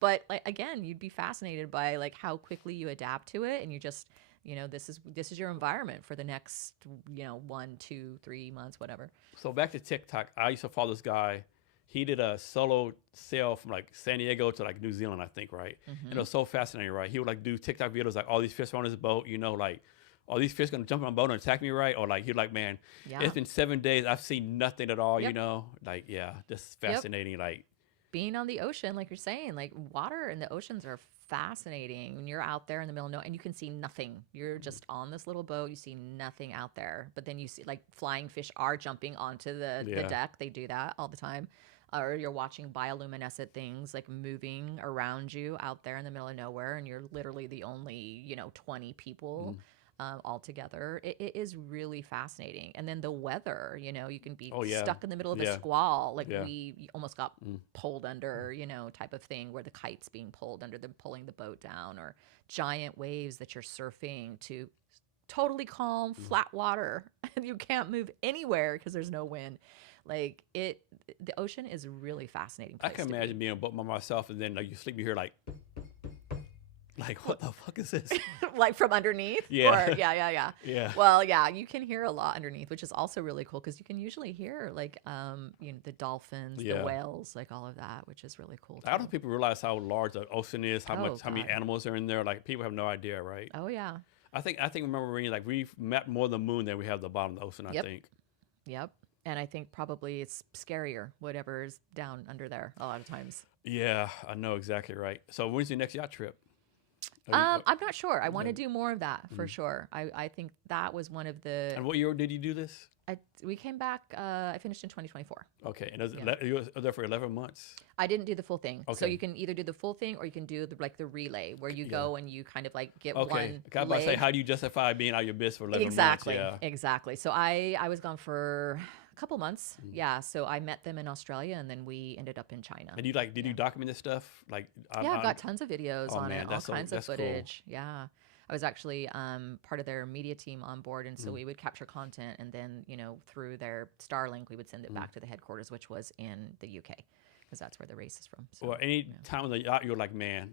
But like, again, you'd be fascinated by like how quickly you adapt to it, and you just, this is your environment for the next 1, 2, 3 months, whatever. So back to TikTok, I used to follow this guy. He did a solo sail from like San Diego to like New Zealand, I think, right? And it was so fascinating, right? He would like do TikTok videos like all these fish on his boat, like all these fish gonna jump on a boat and attack me, right? Or like he'd like, man, it's been 7 days, I've seen nothing at all, like just fascinating. Like being on the ocean, like you're saying, like water and the oceans are fascinating when you're out there in the middle of nowhere and you can see nothing. You're just on this little boat, you see nothing out there, but then you see like flying fish are jumping onto the deck. They do that all the time. Or you're watching bioluminescent things like moving around you out there in the middle of nowhere, and you're literally the only 20 people all together. It is really fascinating. And then the weather, you can be stuck in the middle of a squall, like we almost got pulled under, type of thing, where the kite's being pulled under them, pulling the boat down, or giant waves that you're surfing to totally calm, flat water, and you can't move anywhere because there's no wind. Like the ocean is a really fascinating place. I can imagine being on a boat by myself, and then like you sleep, you hear like what the fuck is this? Like from underneath? Yeah. Or, yeah. Well, yeah, you can hear a lot underneath, which is also really cool because you can usually hear like the dolphins, the whales, like all of that, which is really cool too. I don't know if people realize how large the ocean is, how many animals are in there. Like people have no idea, right? Oh yeah. I think remember reading like we've mapped more of the moon than we have the bottom of the ocean. I think. Yep. And I think probably it's scarier, whatever is down under there a lot of times. Yeah, I know exactly right. So when's your next yacht trip? I'm not sure. I want to do more of that for sure. I think that was one of the... And what year did you do this? We came back, I finished in 2024. Okay, and you were there for 11 months? I didn't do the full thing. Okay. So you can either do the full thing or you can do the relay where you go and you kind of like get one I was about to say, how do you justify being out of your business for 11 months? Exactly. So I was gone for a couple months. Yeah. So I met them in Australia, and then we ended up in China. And did you document this stuff? Like, I've got tons of videos on it, all kinds of footage. Cool. Yeah. I was actually part of their media team on board, and so we would capture content, and then through their Starlink we would send it back to the headquarters, which was in the UK, because that's where the race is from. So, well, any time on the yacht you're like, man,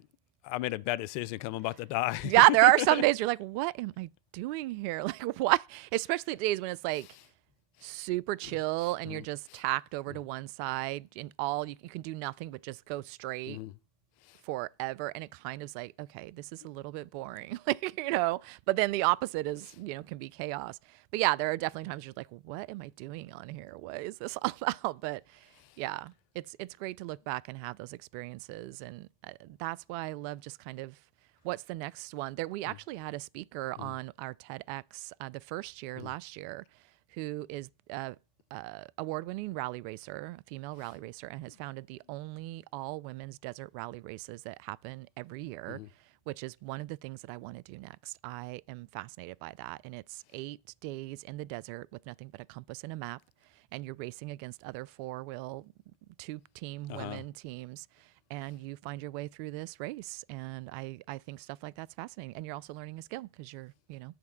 I made a bad decision because I'm about to die. Yeah, there are some days you're like, what am I doing here? Like, what? Especially days when it's like super chill and you're just tacked over to one side and all you can do nothing but just go straight forever. And it kind of is like, okay, this is a little bit boring, like, but then the opposite is, can be chaos. But yeah, there are definitely times you're like, what am I doing on here? What is this all about? But yeah, it's great to look back and have those experiences. And that's why I love just kind of what's the next one there. We actually had a speaker on our TEDx the first year last year who is award-winning rally racer, a female rally racer, and has founded the only all-women's desert rally races that happen every year, which is one of the things that I want to do next. I am fascinated by that. And it's 8 days in the desert with nothing but a compass and a map, and you're racing against other four-wheel, two-team women teams, and you find your way through this race. And I think stuff like that's fascinating. And you're also learning a skill because you're,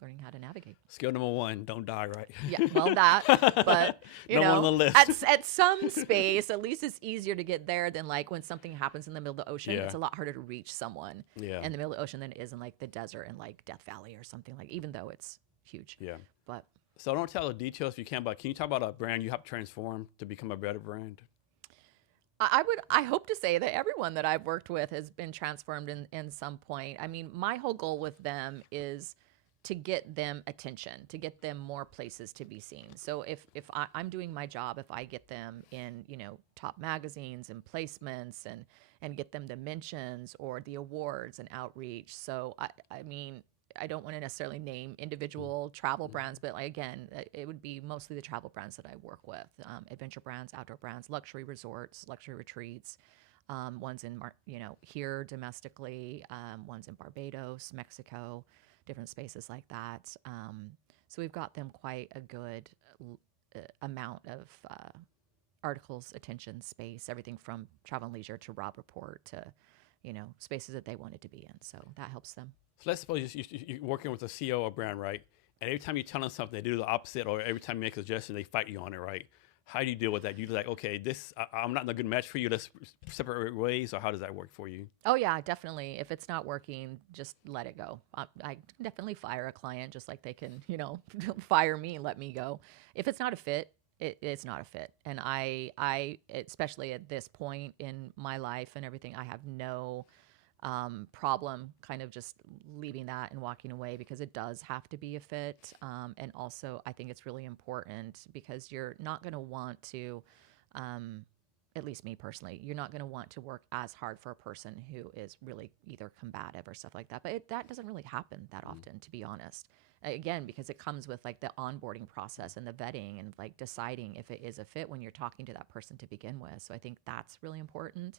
learning how to navigate. Skill number 1, don't die, right? Yeah, well, that, but, no one on the list. At some space, at least it's easier to get there than like when something happens in the middle of the ocean. It's a lot harder to reach someone in the middle of the ocean than it is in like the desert in like Death Valley or something, like, even though it's huge. Yeah. But so don't tell the details if you can, but can you talk about a brand you helped transform to become a better brand? I hope to say that everyone that I've worked with has been transformed in some point. I mean, my whole goal with them is to get them attention, to get them more places to be seen. So if I'm doing my job, if I get them in, top magazines and placements and get them the mentions or the awards and outreach. So I mean, I don't want to necessarily name individual travel brands, but again, it would be mostly the travel brands that I work with, adventure brands, outdoor brands, luxury resorts, luxury retreats, ones in, here domestically, ones in Barbados, Mexico, different spaces like that. So we've got them quite a good amount of articles, attention, space, everything from Travel and Leisure to Rob Report to, spaces that they wanted to be in. So that helps them. So let's suppose you're working with a CEO of a brand, right? And every time you tell them something, they do the opposite, or every time you make a suggestion, they fight you on it, right? How do you deal with that? You're like, okay, I'm not in a good match for you. Let's separate ways, or how does that work for you? Oh, yeah, definitely. If it's not working, just let it go. I can definitely fire a client just like they can, fire me and let me go. If it's not a fit, it's not a fit. And I, especially at this point in my life and everything, I have no problem kind of just leaving that and walking away because it does have to be a fit. And also I think it's really important because you're not going to want to, at least me personally, you're not going to want to work as hard for a person who is really either combative or stuff like that. But that doesn't really happen that often, to be honest. Again, because it comes with like the onboarding process and the vetting and like deciding if it is a fit when you're talking to that person to begin with. So I think that's really important.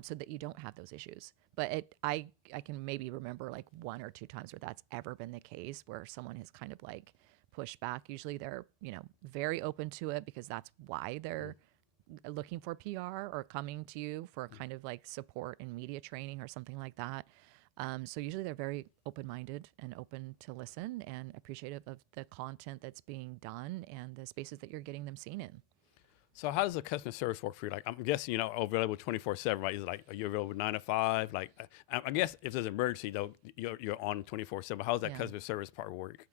So that you don't have those issues. But I can maybe remember like 1 or 2 times where that's ever been the case, where someone has kind of like pushed back. Usually they're, very open to it because that's why they're looking for PR or coming to you for kind of like support and media training or something like that. So usually they're very open-minded and open to listen and appreciative of the content that's being done and the spaces that you're getting them seen in. So how does the customer service work for you? Like, I'm guessing, available 24/7, right? Is it like, are you available 9 to 5? Like, I guess if there's an emergency, though, you're on 24/7. How does that customer service part work?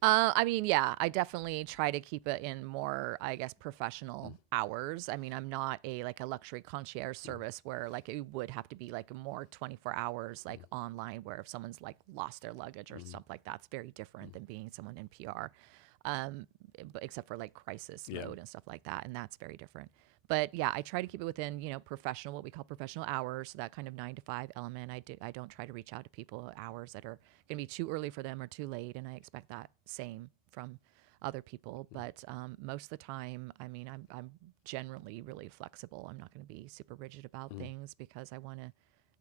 I mean, yeah, I definitely try to keep it in more, I guess, professional hours. I mean, I'm not a luxury concierge service where like it would have to be like more 24 hours like online, where if someone's like lost their luggage or stuff like that, it's very different than being someone in PR. But except for like crisis mode and stuff like that. And that's very different. But yeah, I try to keep it within, professional, what we call professional hours. So that kind of 9 to 5 element. I don't try to reach out to people at hours that are going to be too early for them or too late. And I expect that same from other people. But most of the time, I mean, I'm generally really flexible. I'm not going to be super rigid about things because I want to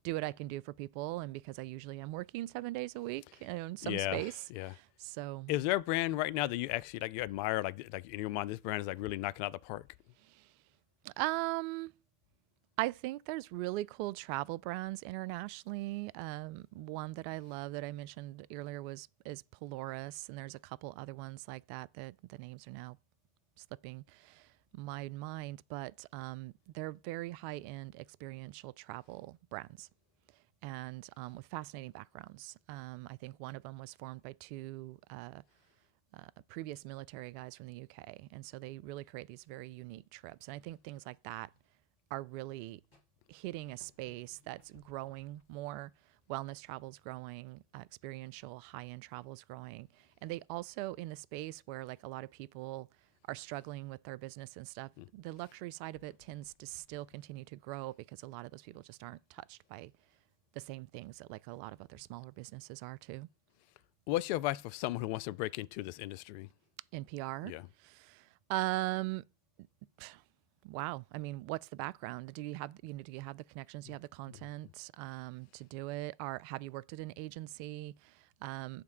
do what I can do for people, and because I usually am working 7 days a week in some space. Yeah. So, is there a brand right now that you actually you admire, like in your mind, this brand is like really knocking out the park? I think there's really cool travel brands internationally. One that I love that I mentioned earlier is Polaris, and there's a couple other ones like that the names are now slipping my mind, but they're very high-end experiential travel brands. and with fascinating backgrounds. I think one of them was formed by two previous military guys from the UK. And so they really create these very unique trips. And I think things like that are really hitting a space that's growing more. Wellness travel is growing, experiential high-end travel is growing. And they also, in the space where like a lot of people are struggling with their business and stuff, the luxury side of it tends to still continue to grow because a lot of those people just aren't touched by the same things that like a lot of other smaller businesses are too. What's your advice for someone who wants to break into this industry? In PR? Yeah. Wow. I mean, what's the background? Do you have the connections? Do you have the content to do it? Or have you worked at an agency?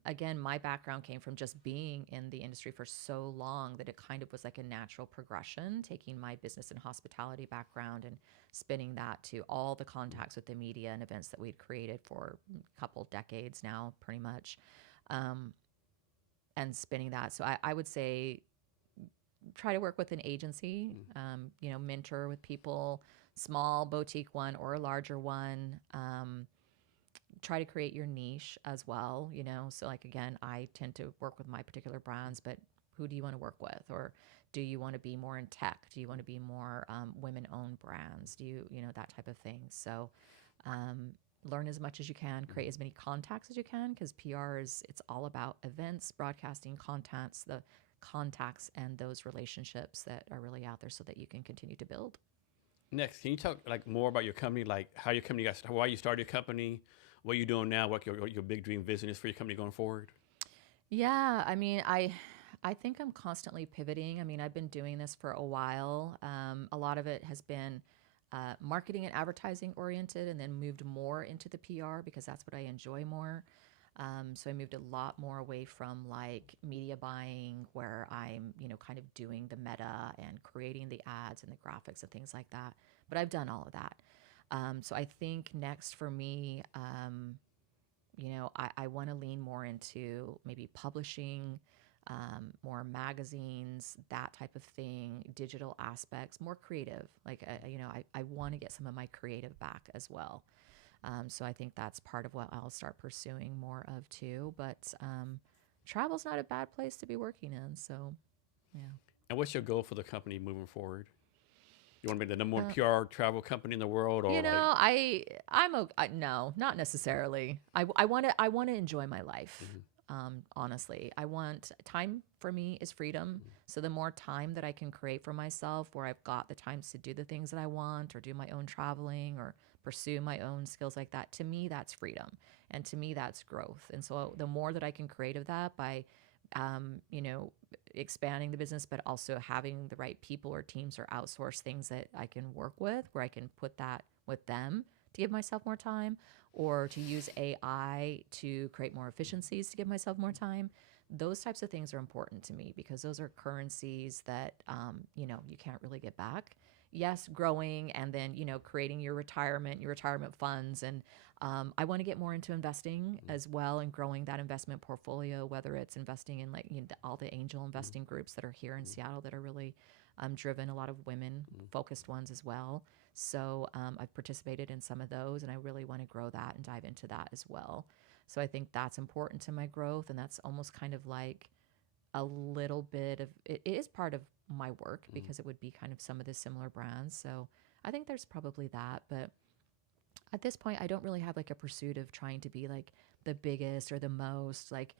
Again, my background came from just being in the industry for so long that it kind of was like a natural progression, taking my business and hospitality background and spinning that to all the contacts with the media and events that we'd created for a couple decades now, pretty much. And spinning that. So I would say try to work with an agency, mentor with people, small boutique one or a larger one. Try to create your niche as well, So like, again, I tend to work with my particular brands, but who do you want to work with? Or do you want to be more in tech? Do you want to be more women-owned brands? Do you, that type of thing. So learn as much as you can, create as many contacts as you can, because PR it's all about events, broadcasting contacts, the contacts and those relationships that are really out there so that you can continue to build. Next, can you talk like more about your company, like how your company why you started your company, what you're doing now, what your big dream vision is for your company going forward? Yeah, I mean, I think I'm constantly pivoting. I mean, I've been doing this for a while. A lot of it has been marketing and advertising oriented, and then moved more into the PR because that's what I enjoy more. So I moved a lot more away from like media buying, where I'm, kind of doing the meta and creating the ads and the graphics and things like that. But I've done all of that. So I think next for me, I want to lean more into maybe publishing, more magazines, that type of thing, digital aspects, more creative. Like, I want to get some of my creative back as well. So I think that's part of what I'll start pursuing more of too. But travel's not a bad place to be working in. So, yeah. And what's your goal for the company moving forward? You want to be the number one PR travel company in the world, or no, not necessarily. I want to enjoy my life. Honestly, I want time. For me is freedom. So the more time that I can create for myself, where I've got the times to do the things that I want, or do my own traveling, or pursue my own skills like that, to me that's freedom, and to me that's growth. And so the more that I can create of that by expanding the business, but also having the right people or teams or outsource things that I can work with, where I can put that with them to give myself more time, or to use AI to create more efficiencies to give myself more time. Those types of things are important to me because those are currencies that, you can't really get back. Yes, growing and then, creating your retirement funds. And I want to get more into investing as well, and growing that investment portfolio, whether it's investing in like all the angel investing groups that are here in Seattle that are really driven, a lot of women focused ones as well. So I've participated in some of those, and I really want to grow that and dive into that as well. So I think that's important to my growth, and that's almost kind of like a little bit of it is part of my work because it would be kind of some of the similar brands. So I think there's probably that, but at this point I don't really have like a pursuit of trying to be like the biggest or the most. Like,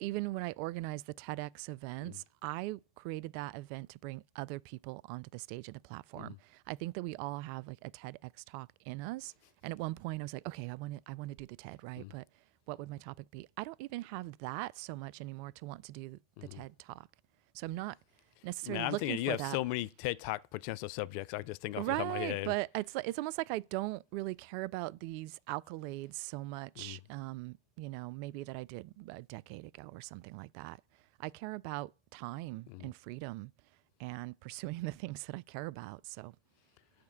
even when I organized the TEDx events, I created that event to bring other people onto the stage and the platform. I think that we all have like a TEDx talk in us. And at one point I was like, okay, I want to do the TED, right? But what would my topic be? I don't even have that so much anymore to want to do the TED talk. So I'm not necessarily I'm looking thinking for you have that. so many TED Talk potential subjects. I just think off the top of my head. But it's almost like I don't really care about these accolades so much, maybe that I did a decade ago or something like that. I care about time and freedom and pursuing the things that I care about. So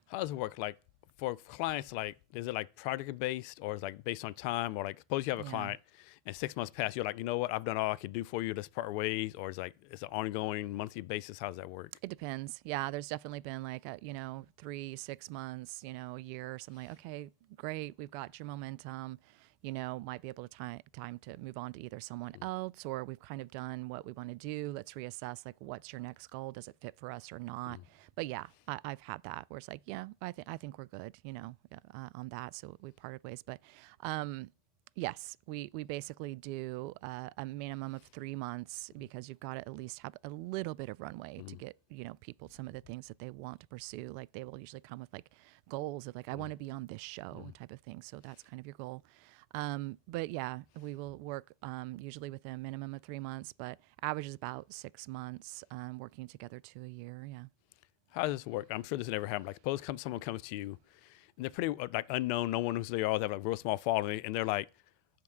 how does it work? Like for clients, like is it like project based, or is it like based on time, or like suppose you have a client and 6 months pass, you're like, you know what, I've done all I could do for you. Let's part ways, or it's an ongoing monthly basis. How does that work? It depends. Yeah, there's definitely been like a, 3, 6 months, a year or something like, okay, great, we've got your momentum, might be able to time to move on to either someone else, or we've kind of done what we want to do. Let's reassess, like, what's your next goal? Does it fit for us or not? But yeah, I've had that where it's like, yeah, I think we're good, on that. So we parted ways. But yes, we basically do a minimum of 3 months, because you've got to at least have a little bit of runway to get, people some of the things that they want to pursue. Like, they will usually come with like goals of like, I want to be on this show type of thing. So that's kind of your goal. But yeah, we will work usually within a minimum of 3 months, but average is about 6 months, working together to a year. Yeah. How does this work? I'm sure this never happened. Like, suppose someone comes to you and they're pretty like unknown. No one knows who they are. They have like real small following, and they're like,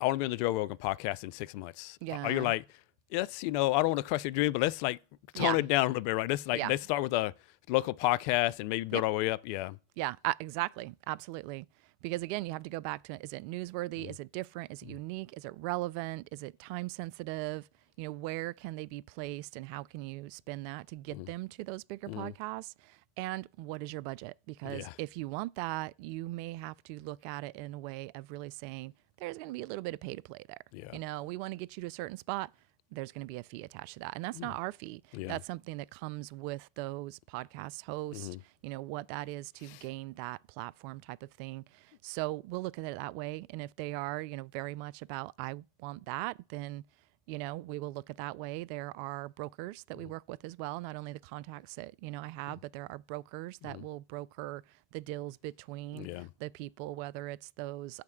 I want to be on the Joe Rogan podcast in 6 months. Yeah. Are you like, yes, I don't want to crush your dream, but let's like tone it down a little bit, right? Let's start with a local podcast and maybe build our way up. Yeah. Yeah, exactly. Absolutely. Because again, you have to go back to, is it newsworthy? Is it different? Is it unique? Is it relevant? Is it time sensitive? Where can they be placed, and how can you spin that to get them to those bigger podcasts? And what is your budget? Because if you want that, you may have to look at it in a way of really saying, there's going to be a little bit of pay to play there. Yeah. We want to get you to a certain spot. There's going to be a fee attached to that. And that's not our fee. Yeah. That's something that comes with those podcast hosts, what that is to gain that platform type of thing. So we'll look at it that way. And if they are, very much about, I want that, then, we will look at that way. There are brokers that we work with as well. Not only the contacts that, I have, but there are brokers that will broker the deals between the people, whether it's those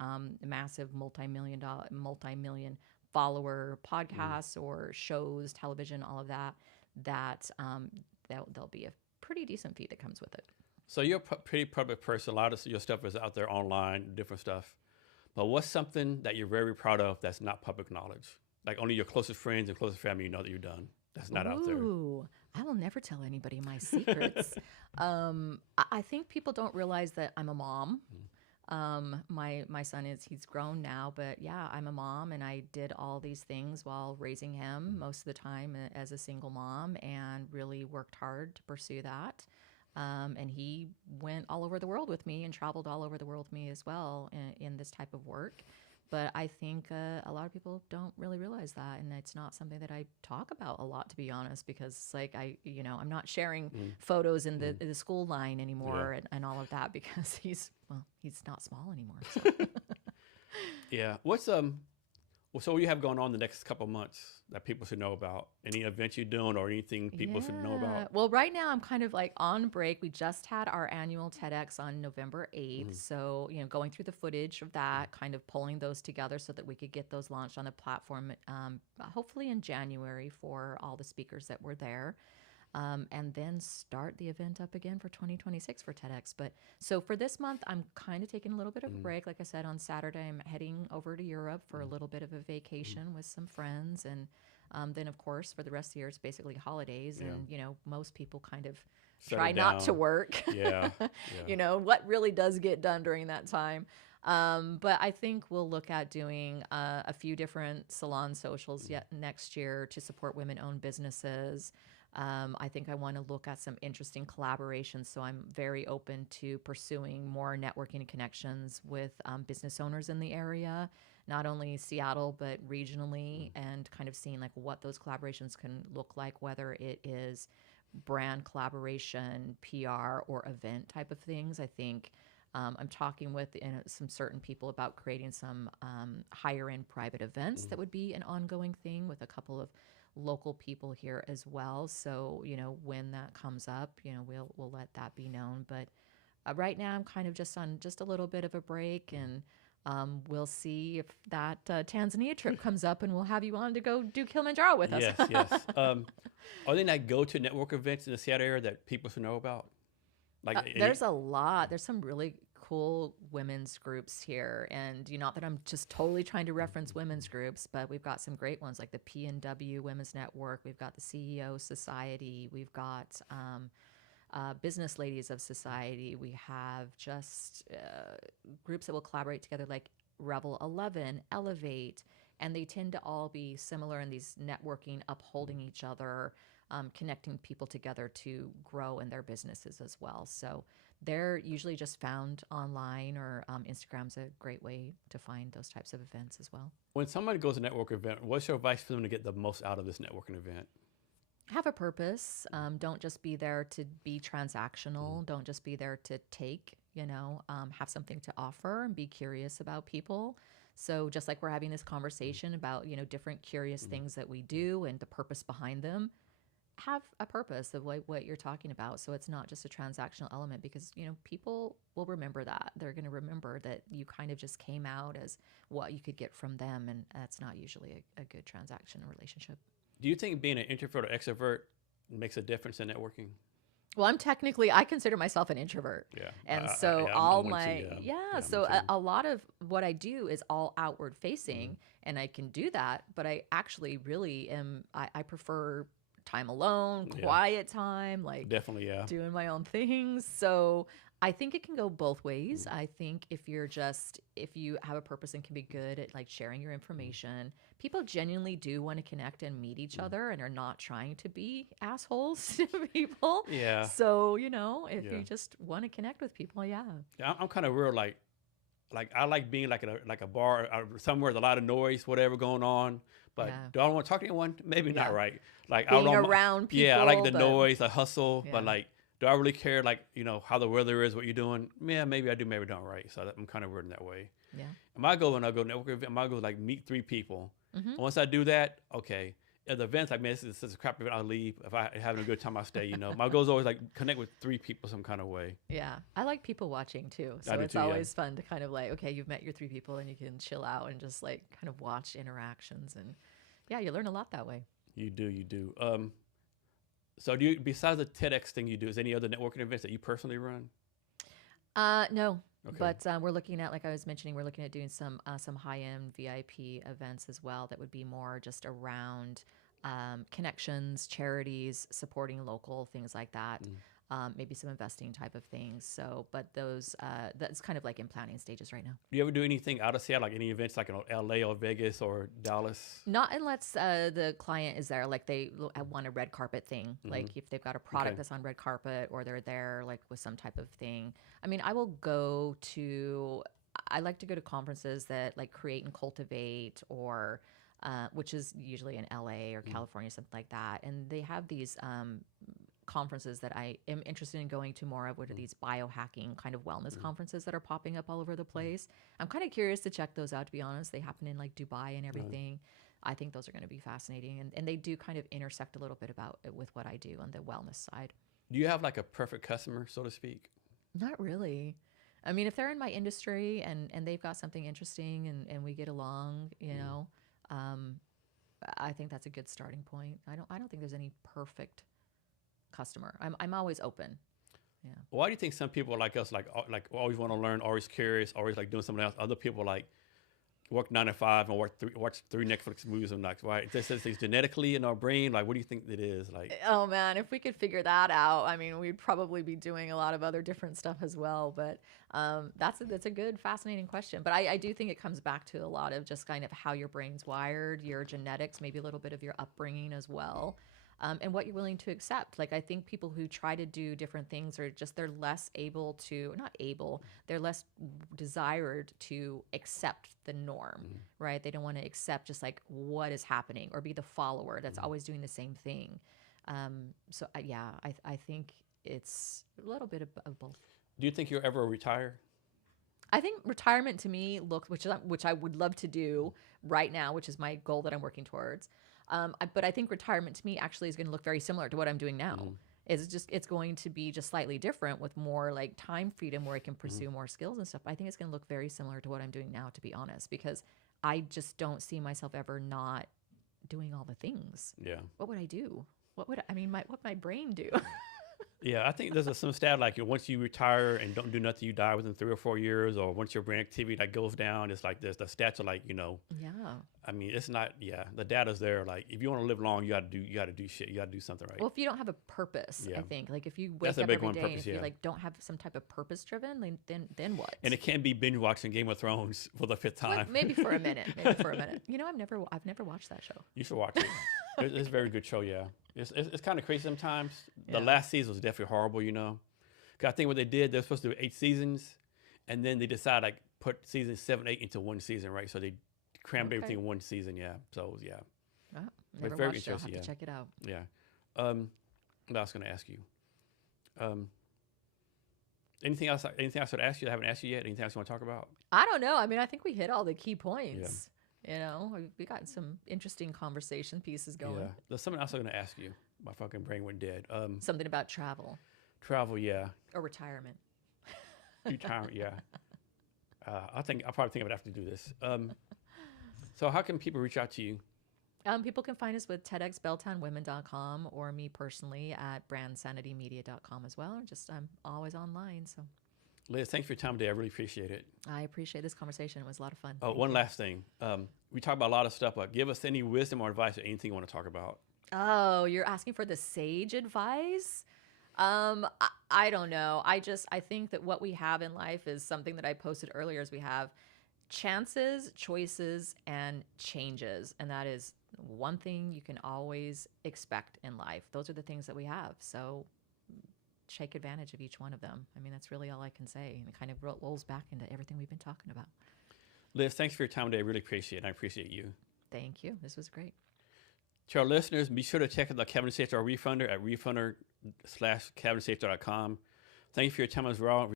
massive multi-million follower podcasts or shows, television, all of that, there'll be a pretty decent fee that comes with it. So you're a pretty public person. A lot of your stuff is out there online, different stuff. But what's something that you're very proud of that's not public knowledge? Like only your closest friends and closest family that you've done. That's not out there. Ooh, I will never tell anybody my secrets. I think people don't realize that I'm a mom. My son he's grown now, but yeah, I'm a mom, and I did all these things while raising him most of the time as a single mom, and really worked hard to pursue that. And he went all over the world with me and traveled all over the world with me as well in this type of work. But I think a lot of people don't really realize that, and it's not something that I talk about a lot, to be honest, because it's like I'm not sharing photos in the school line anymore and all of that, because he's not small anymore. So. Yeah. What's so what do you have going on the next couple of months that people should know about? Any events you're doing or anything people should know about? Well, right now I'm kind of like on break. We just had our annual TEDx on November 8th. So, going through the footage of that, kind of pulling those together so that we could get those launched on the platform, hopefully in January for all the speakers that were there. And then start the event up again for 2026 for TEDx. But so for this month, I'm kind of taking a little bit of a break. Like I said, on Saturday, I'm heading over to Europe for a little bit of a vacation with some friends. And then, of course, for the rest of the year, it's basically holidays. Yeah. And, most people kind of Settle try down. not to work. Yeah. What really does get done during that time. But I think we'll look at doing a few different salon socials yet next year to support women-owned businesses. I think I want to look at some interesting collaborations. So I'm very open to pursuing more networking and connections with business owners in the area, not only Seattle, but regionally, and kind of seeing like what those collaborations can look like, whether it is brand collaboration, PR, or event type of things. I think I'm talking with some certain people about creating some higher end private events that would be an ongoing thing with a couple of local people here as well. So, when that comes up, we'll let that be known. But right now I'm kind of just on just a little bit of a break, and we'll see if that Tanzania trip comes up, and we'll have you on to go do Kilimanjaro with us. Yes. Are there any go-to network events in the Seattle area that people should know about? There's a lot. There's some really cool women's groups here, and not that I'm just totally trying to reference women's groups, but we've got some great ones like the P&W Women's Network. We've got the CEO Society. We've got Business Ladies of Society. We have just groups that will collaborate together like Rebel 11, Elevate, and they tend to all be similar in these networking, upholding each other, connecting people together to grow in their businesses as well. So they're usually just found online, or Instagram's a great way to find those types of events as well. When somebody goes to a network event, what's your advice for them to get the most out of this networking event? Have a purpose. Don't just be there to be transactional. Don't just be there to take, have something to offer and be curious about people. So just like we're having this conversation about, different curious things that we do and the purpose behind them, have a purpose of what you're talking about. So it's not just a transactional element, because, people will remember that. They're going to remember that you kind of just came out as what you could get from them. And that's not usually a good transaction or relationship. Do you think being an introvert or extrovert makes a difference in networking? Well, I consider myself an introvert. Yeah. And so a lot of what I do is all outward facing, and I can do that, but I actually really I prefer time alone, quiet time, like definitely, doing my own things. So I think it can go both ways. I think if you have a purpose and can be good at like sharing your information, people genuinely do want to connect and meet each other and are not trying to be assholes to people. Yeah. So, if you just want to connect with people, I'm kind of real like I like being like a bar or somewhere with a lot of noise, whatever going on. But do I want to talk to anyone? Maybe not, right? Like being around people. Yeah, I like the noise, the hustle, but like, do I really care, like, how the weather is, what you're doing? Yeah, maybe I do, maybe I don't, right? So I'm kind of weird in that way. Yeah. My goal when I go network event, my goal is like meet 3 people. And once I do that, okay. At the events, like, man, this is a crap event, I'll leave. If I'm having a good time, I'll stay, My goal is always like connect with 3 people some kind of way. Yeah. I like people watching too. So it's always fun to kind of like, okay, you've met your 3 people and you can chill out and just like kind of watch interactions. And you learn a lot that way. You do. So do you, besides the TEDx thing you do, is any other networking events that you personally run? No. Okay. But we're looking at, like I was mentioning, we're looking at doing some high-end VIP events as well that would be more just around connections, charities, supporting local, things like that. Maybe some investing type of things. So, but that's kind of like in planning stages right now. Do you ever do anything out of Seattle, like any events like in LA or Vegas or Dallas? Not unless the client is there, like they want a red carpet thing. Like if they've got a product that's on red carpet, or they're there like with some type of thing. I mean, I like to go to conferences that like Create and Cultivate, or which is usually in LA or California, something like that. And they have these conferences that I am interested in going to more of, what are these biohacking kind of wellness conferences that are popping up all over the place. I'm kind of curious to check those out, to be honest. They happen in like Dubai and everything. I think those are going to be fascinating. And they do kind of intersect a little bit about it with what I do on the wellness side. Do you have like a perfect customer, so to speak? Not really. I mean, if they're in my industry and they've got something interesting and we get along, I think that's a good starting point. I don't think there's any perfect customer. I'm always open. Yeah. Why do you think some people like us, like always want to learn, always curious, always like doing something else? Other people like work 9 to 5 and watch 3 Netflix movies a night. Why? This is genetically in our brain. Like, what do you think it is? Like, oh man, if we could figure that out, I mean, we'd probably be doing a lot of other different stuff as well. But that's a good, fascinating question. But I do think it comes back to a lot of just kind of how your brain's wired, your genetics, maybe a little bit of your upbringing as well. And what you're willing to accept. Like, I think people who try to do different things they're less they're less desired to accept the norm, right? They don't want to accept just like what is happening or be the follower that's always doing the same thing. I think it's a little bit of both. Do you think you'll ever retire? I think retirement to me which I would love to do right now, which is my goal that I'm working towards. But I think retirement to me actually is going to look very similar to what I'm doing now. It's going to be just slightly different with more like time freedom where I can pursue more skills and stuff. I think it's going to look very similar to what I'm doing now, to be honest, because I just don't see myself ever not doing all the things. Yeah. What would I do? What would my brain do? Yeah, I think there's some stat like once you retire and don't do nothing, you die within 3 or 4 years, or once your brain activity like goes down, it's like this. The stats are like Yeah. I mean, it's not. Yeah, the data's there. Like if you want to live long, you got to do shit. You got to do something right. Well, if you don't have a purpose, I Yeah, think like if you that's wake a up big every one. day and Purpose. if you Yeah, like don't have some type of purpose driven, then what? and it can't be binge watching Game of Thrones for the fifth Well, time. maybe for a minute. Maybe for a minute. You know, I've never watched that show. You should watch it. It's a very good show. Yeah, it's kind of crazy sometimes. The Yeah. last season was definitely horrible. 'Cause I think what they did, they're supposed to do 8 seasons, and then they decided like put season 7, 8 into one season, right? So they crammed Okay. everything in one season. Yeah. So yeah, Oh, never very watched it. I'll have interesting, to check it out. yeah. What I was going to ask you. Um, anything else? Anything else I should ask you that I haven't asked you yet? Anything else you want to talk about? I don't know. I mean, I think we hit all the key points. You know, we got some interesting conversation pieces going. Yeah. There's something else I'm going to ask you. My fucking brain went dead. Something about travel Travel. Yeah. or retirement. Retirement. Yeah. I'll probably think of it after we do this. So how can people reach out to you? People can find us with TEDxBelltownWomen.com or me personally at brandsanitymedia.com as well. I'm always online, so Liz, thanks for your time today. I really appreciate it. I appreciate this conversation. It was a lot of fun. Oh, Thank one you. last thing. We talk about a lot of stuff, but give us any wisdom or advice or anything you want to talk about. Oh, you're asking for the sage advice? I don't know. I think that what we have in life is something that I posted earlier is we have chances, choices, and changes. And that is one thing you can always expect in life. Those are the things that we have. So take advantage of each one of them. I mean, that's really all I can say. And it kind of rolls back into everything we've been talking about. Liz, thanks for your time today. I really appreciate it. I appreciate you. Thank you. This was great. To our listeners, be sure to check out the Kevin Sator Refunder at refunder/kevinsafety.com. Thank you for your time as well.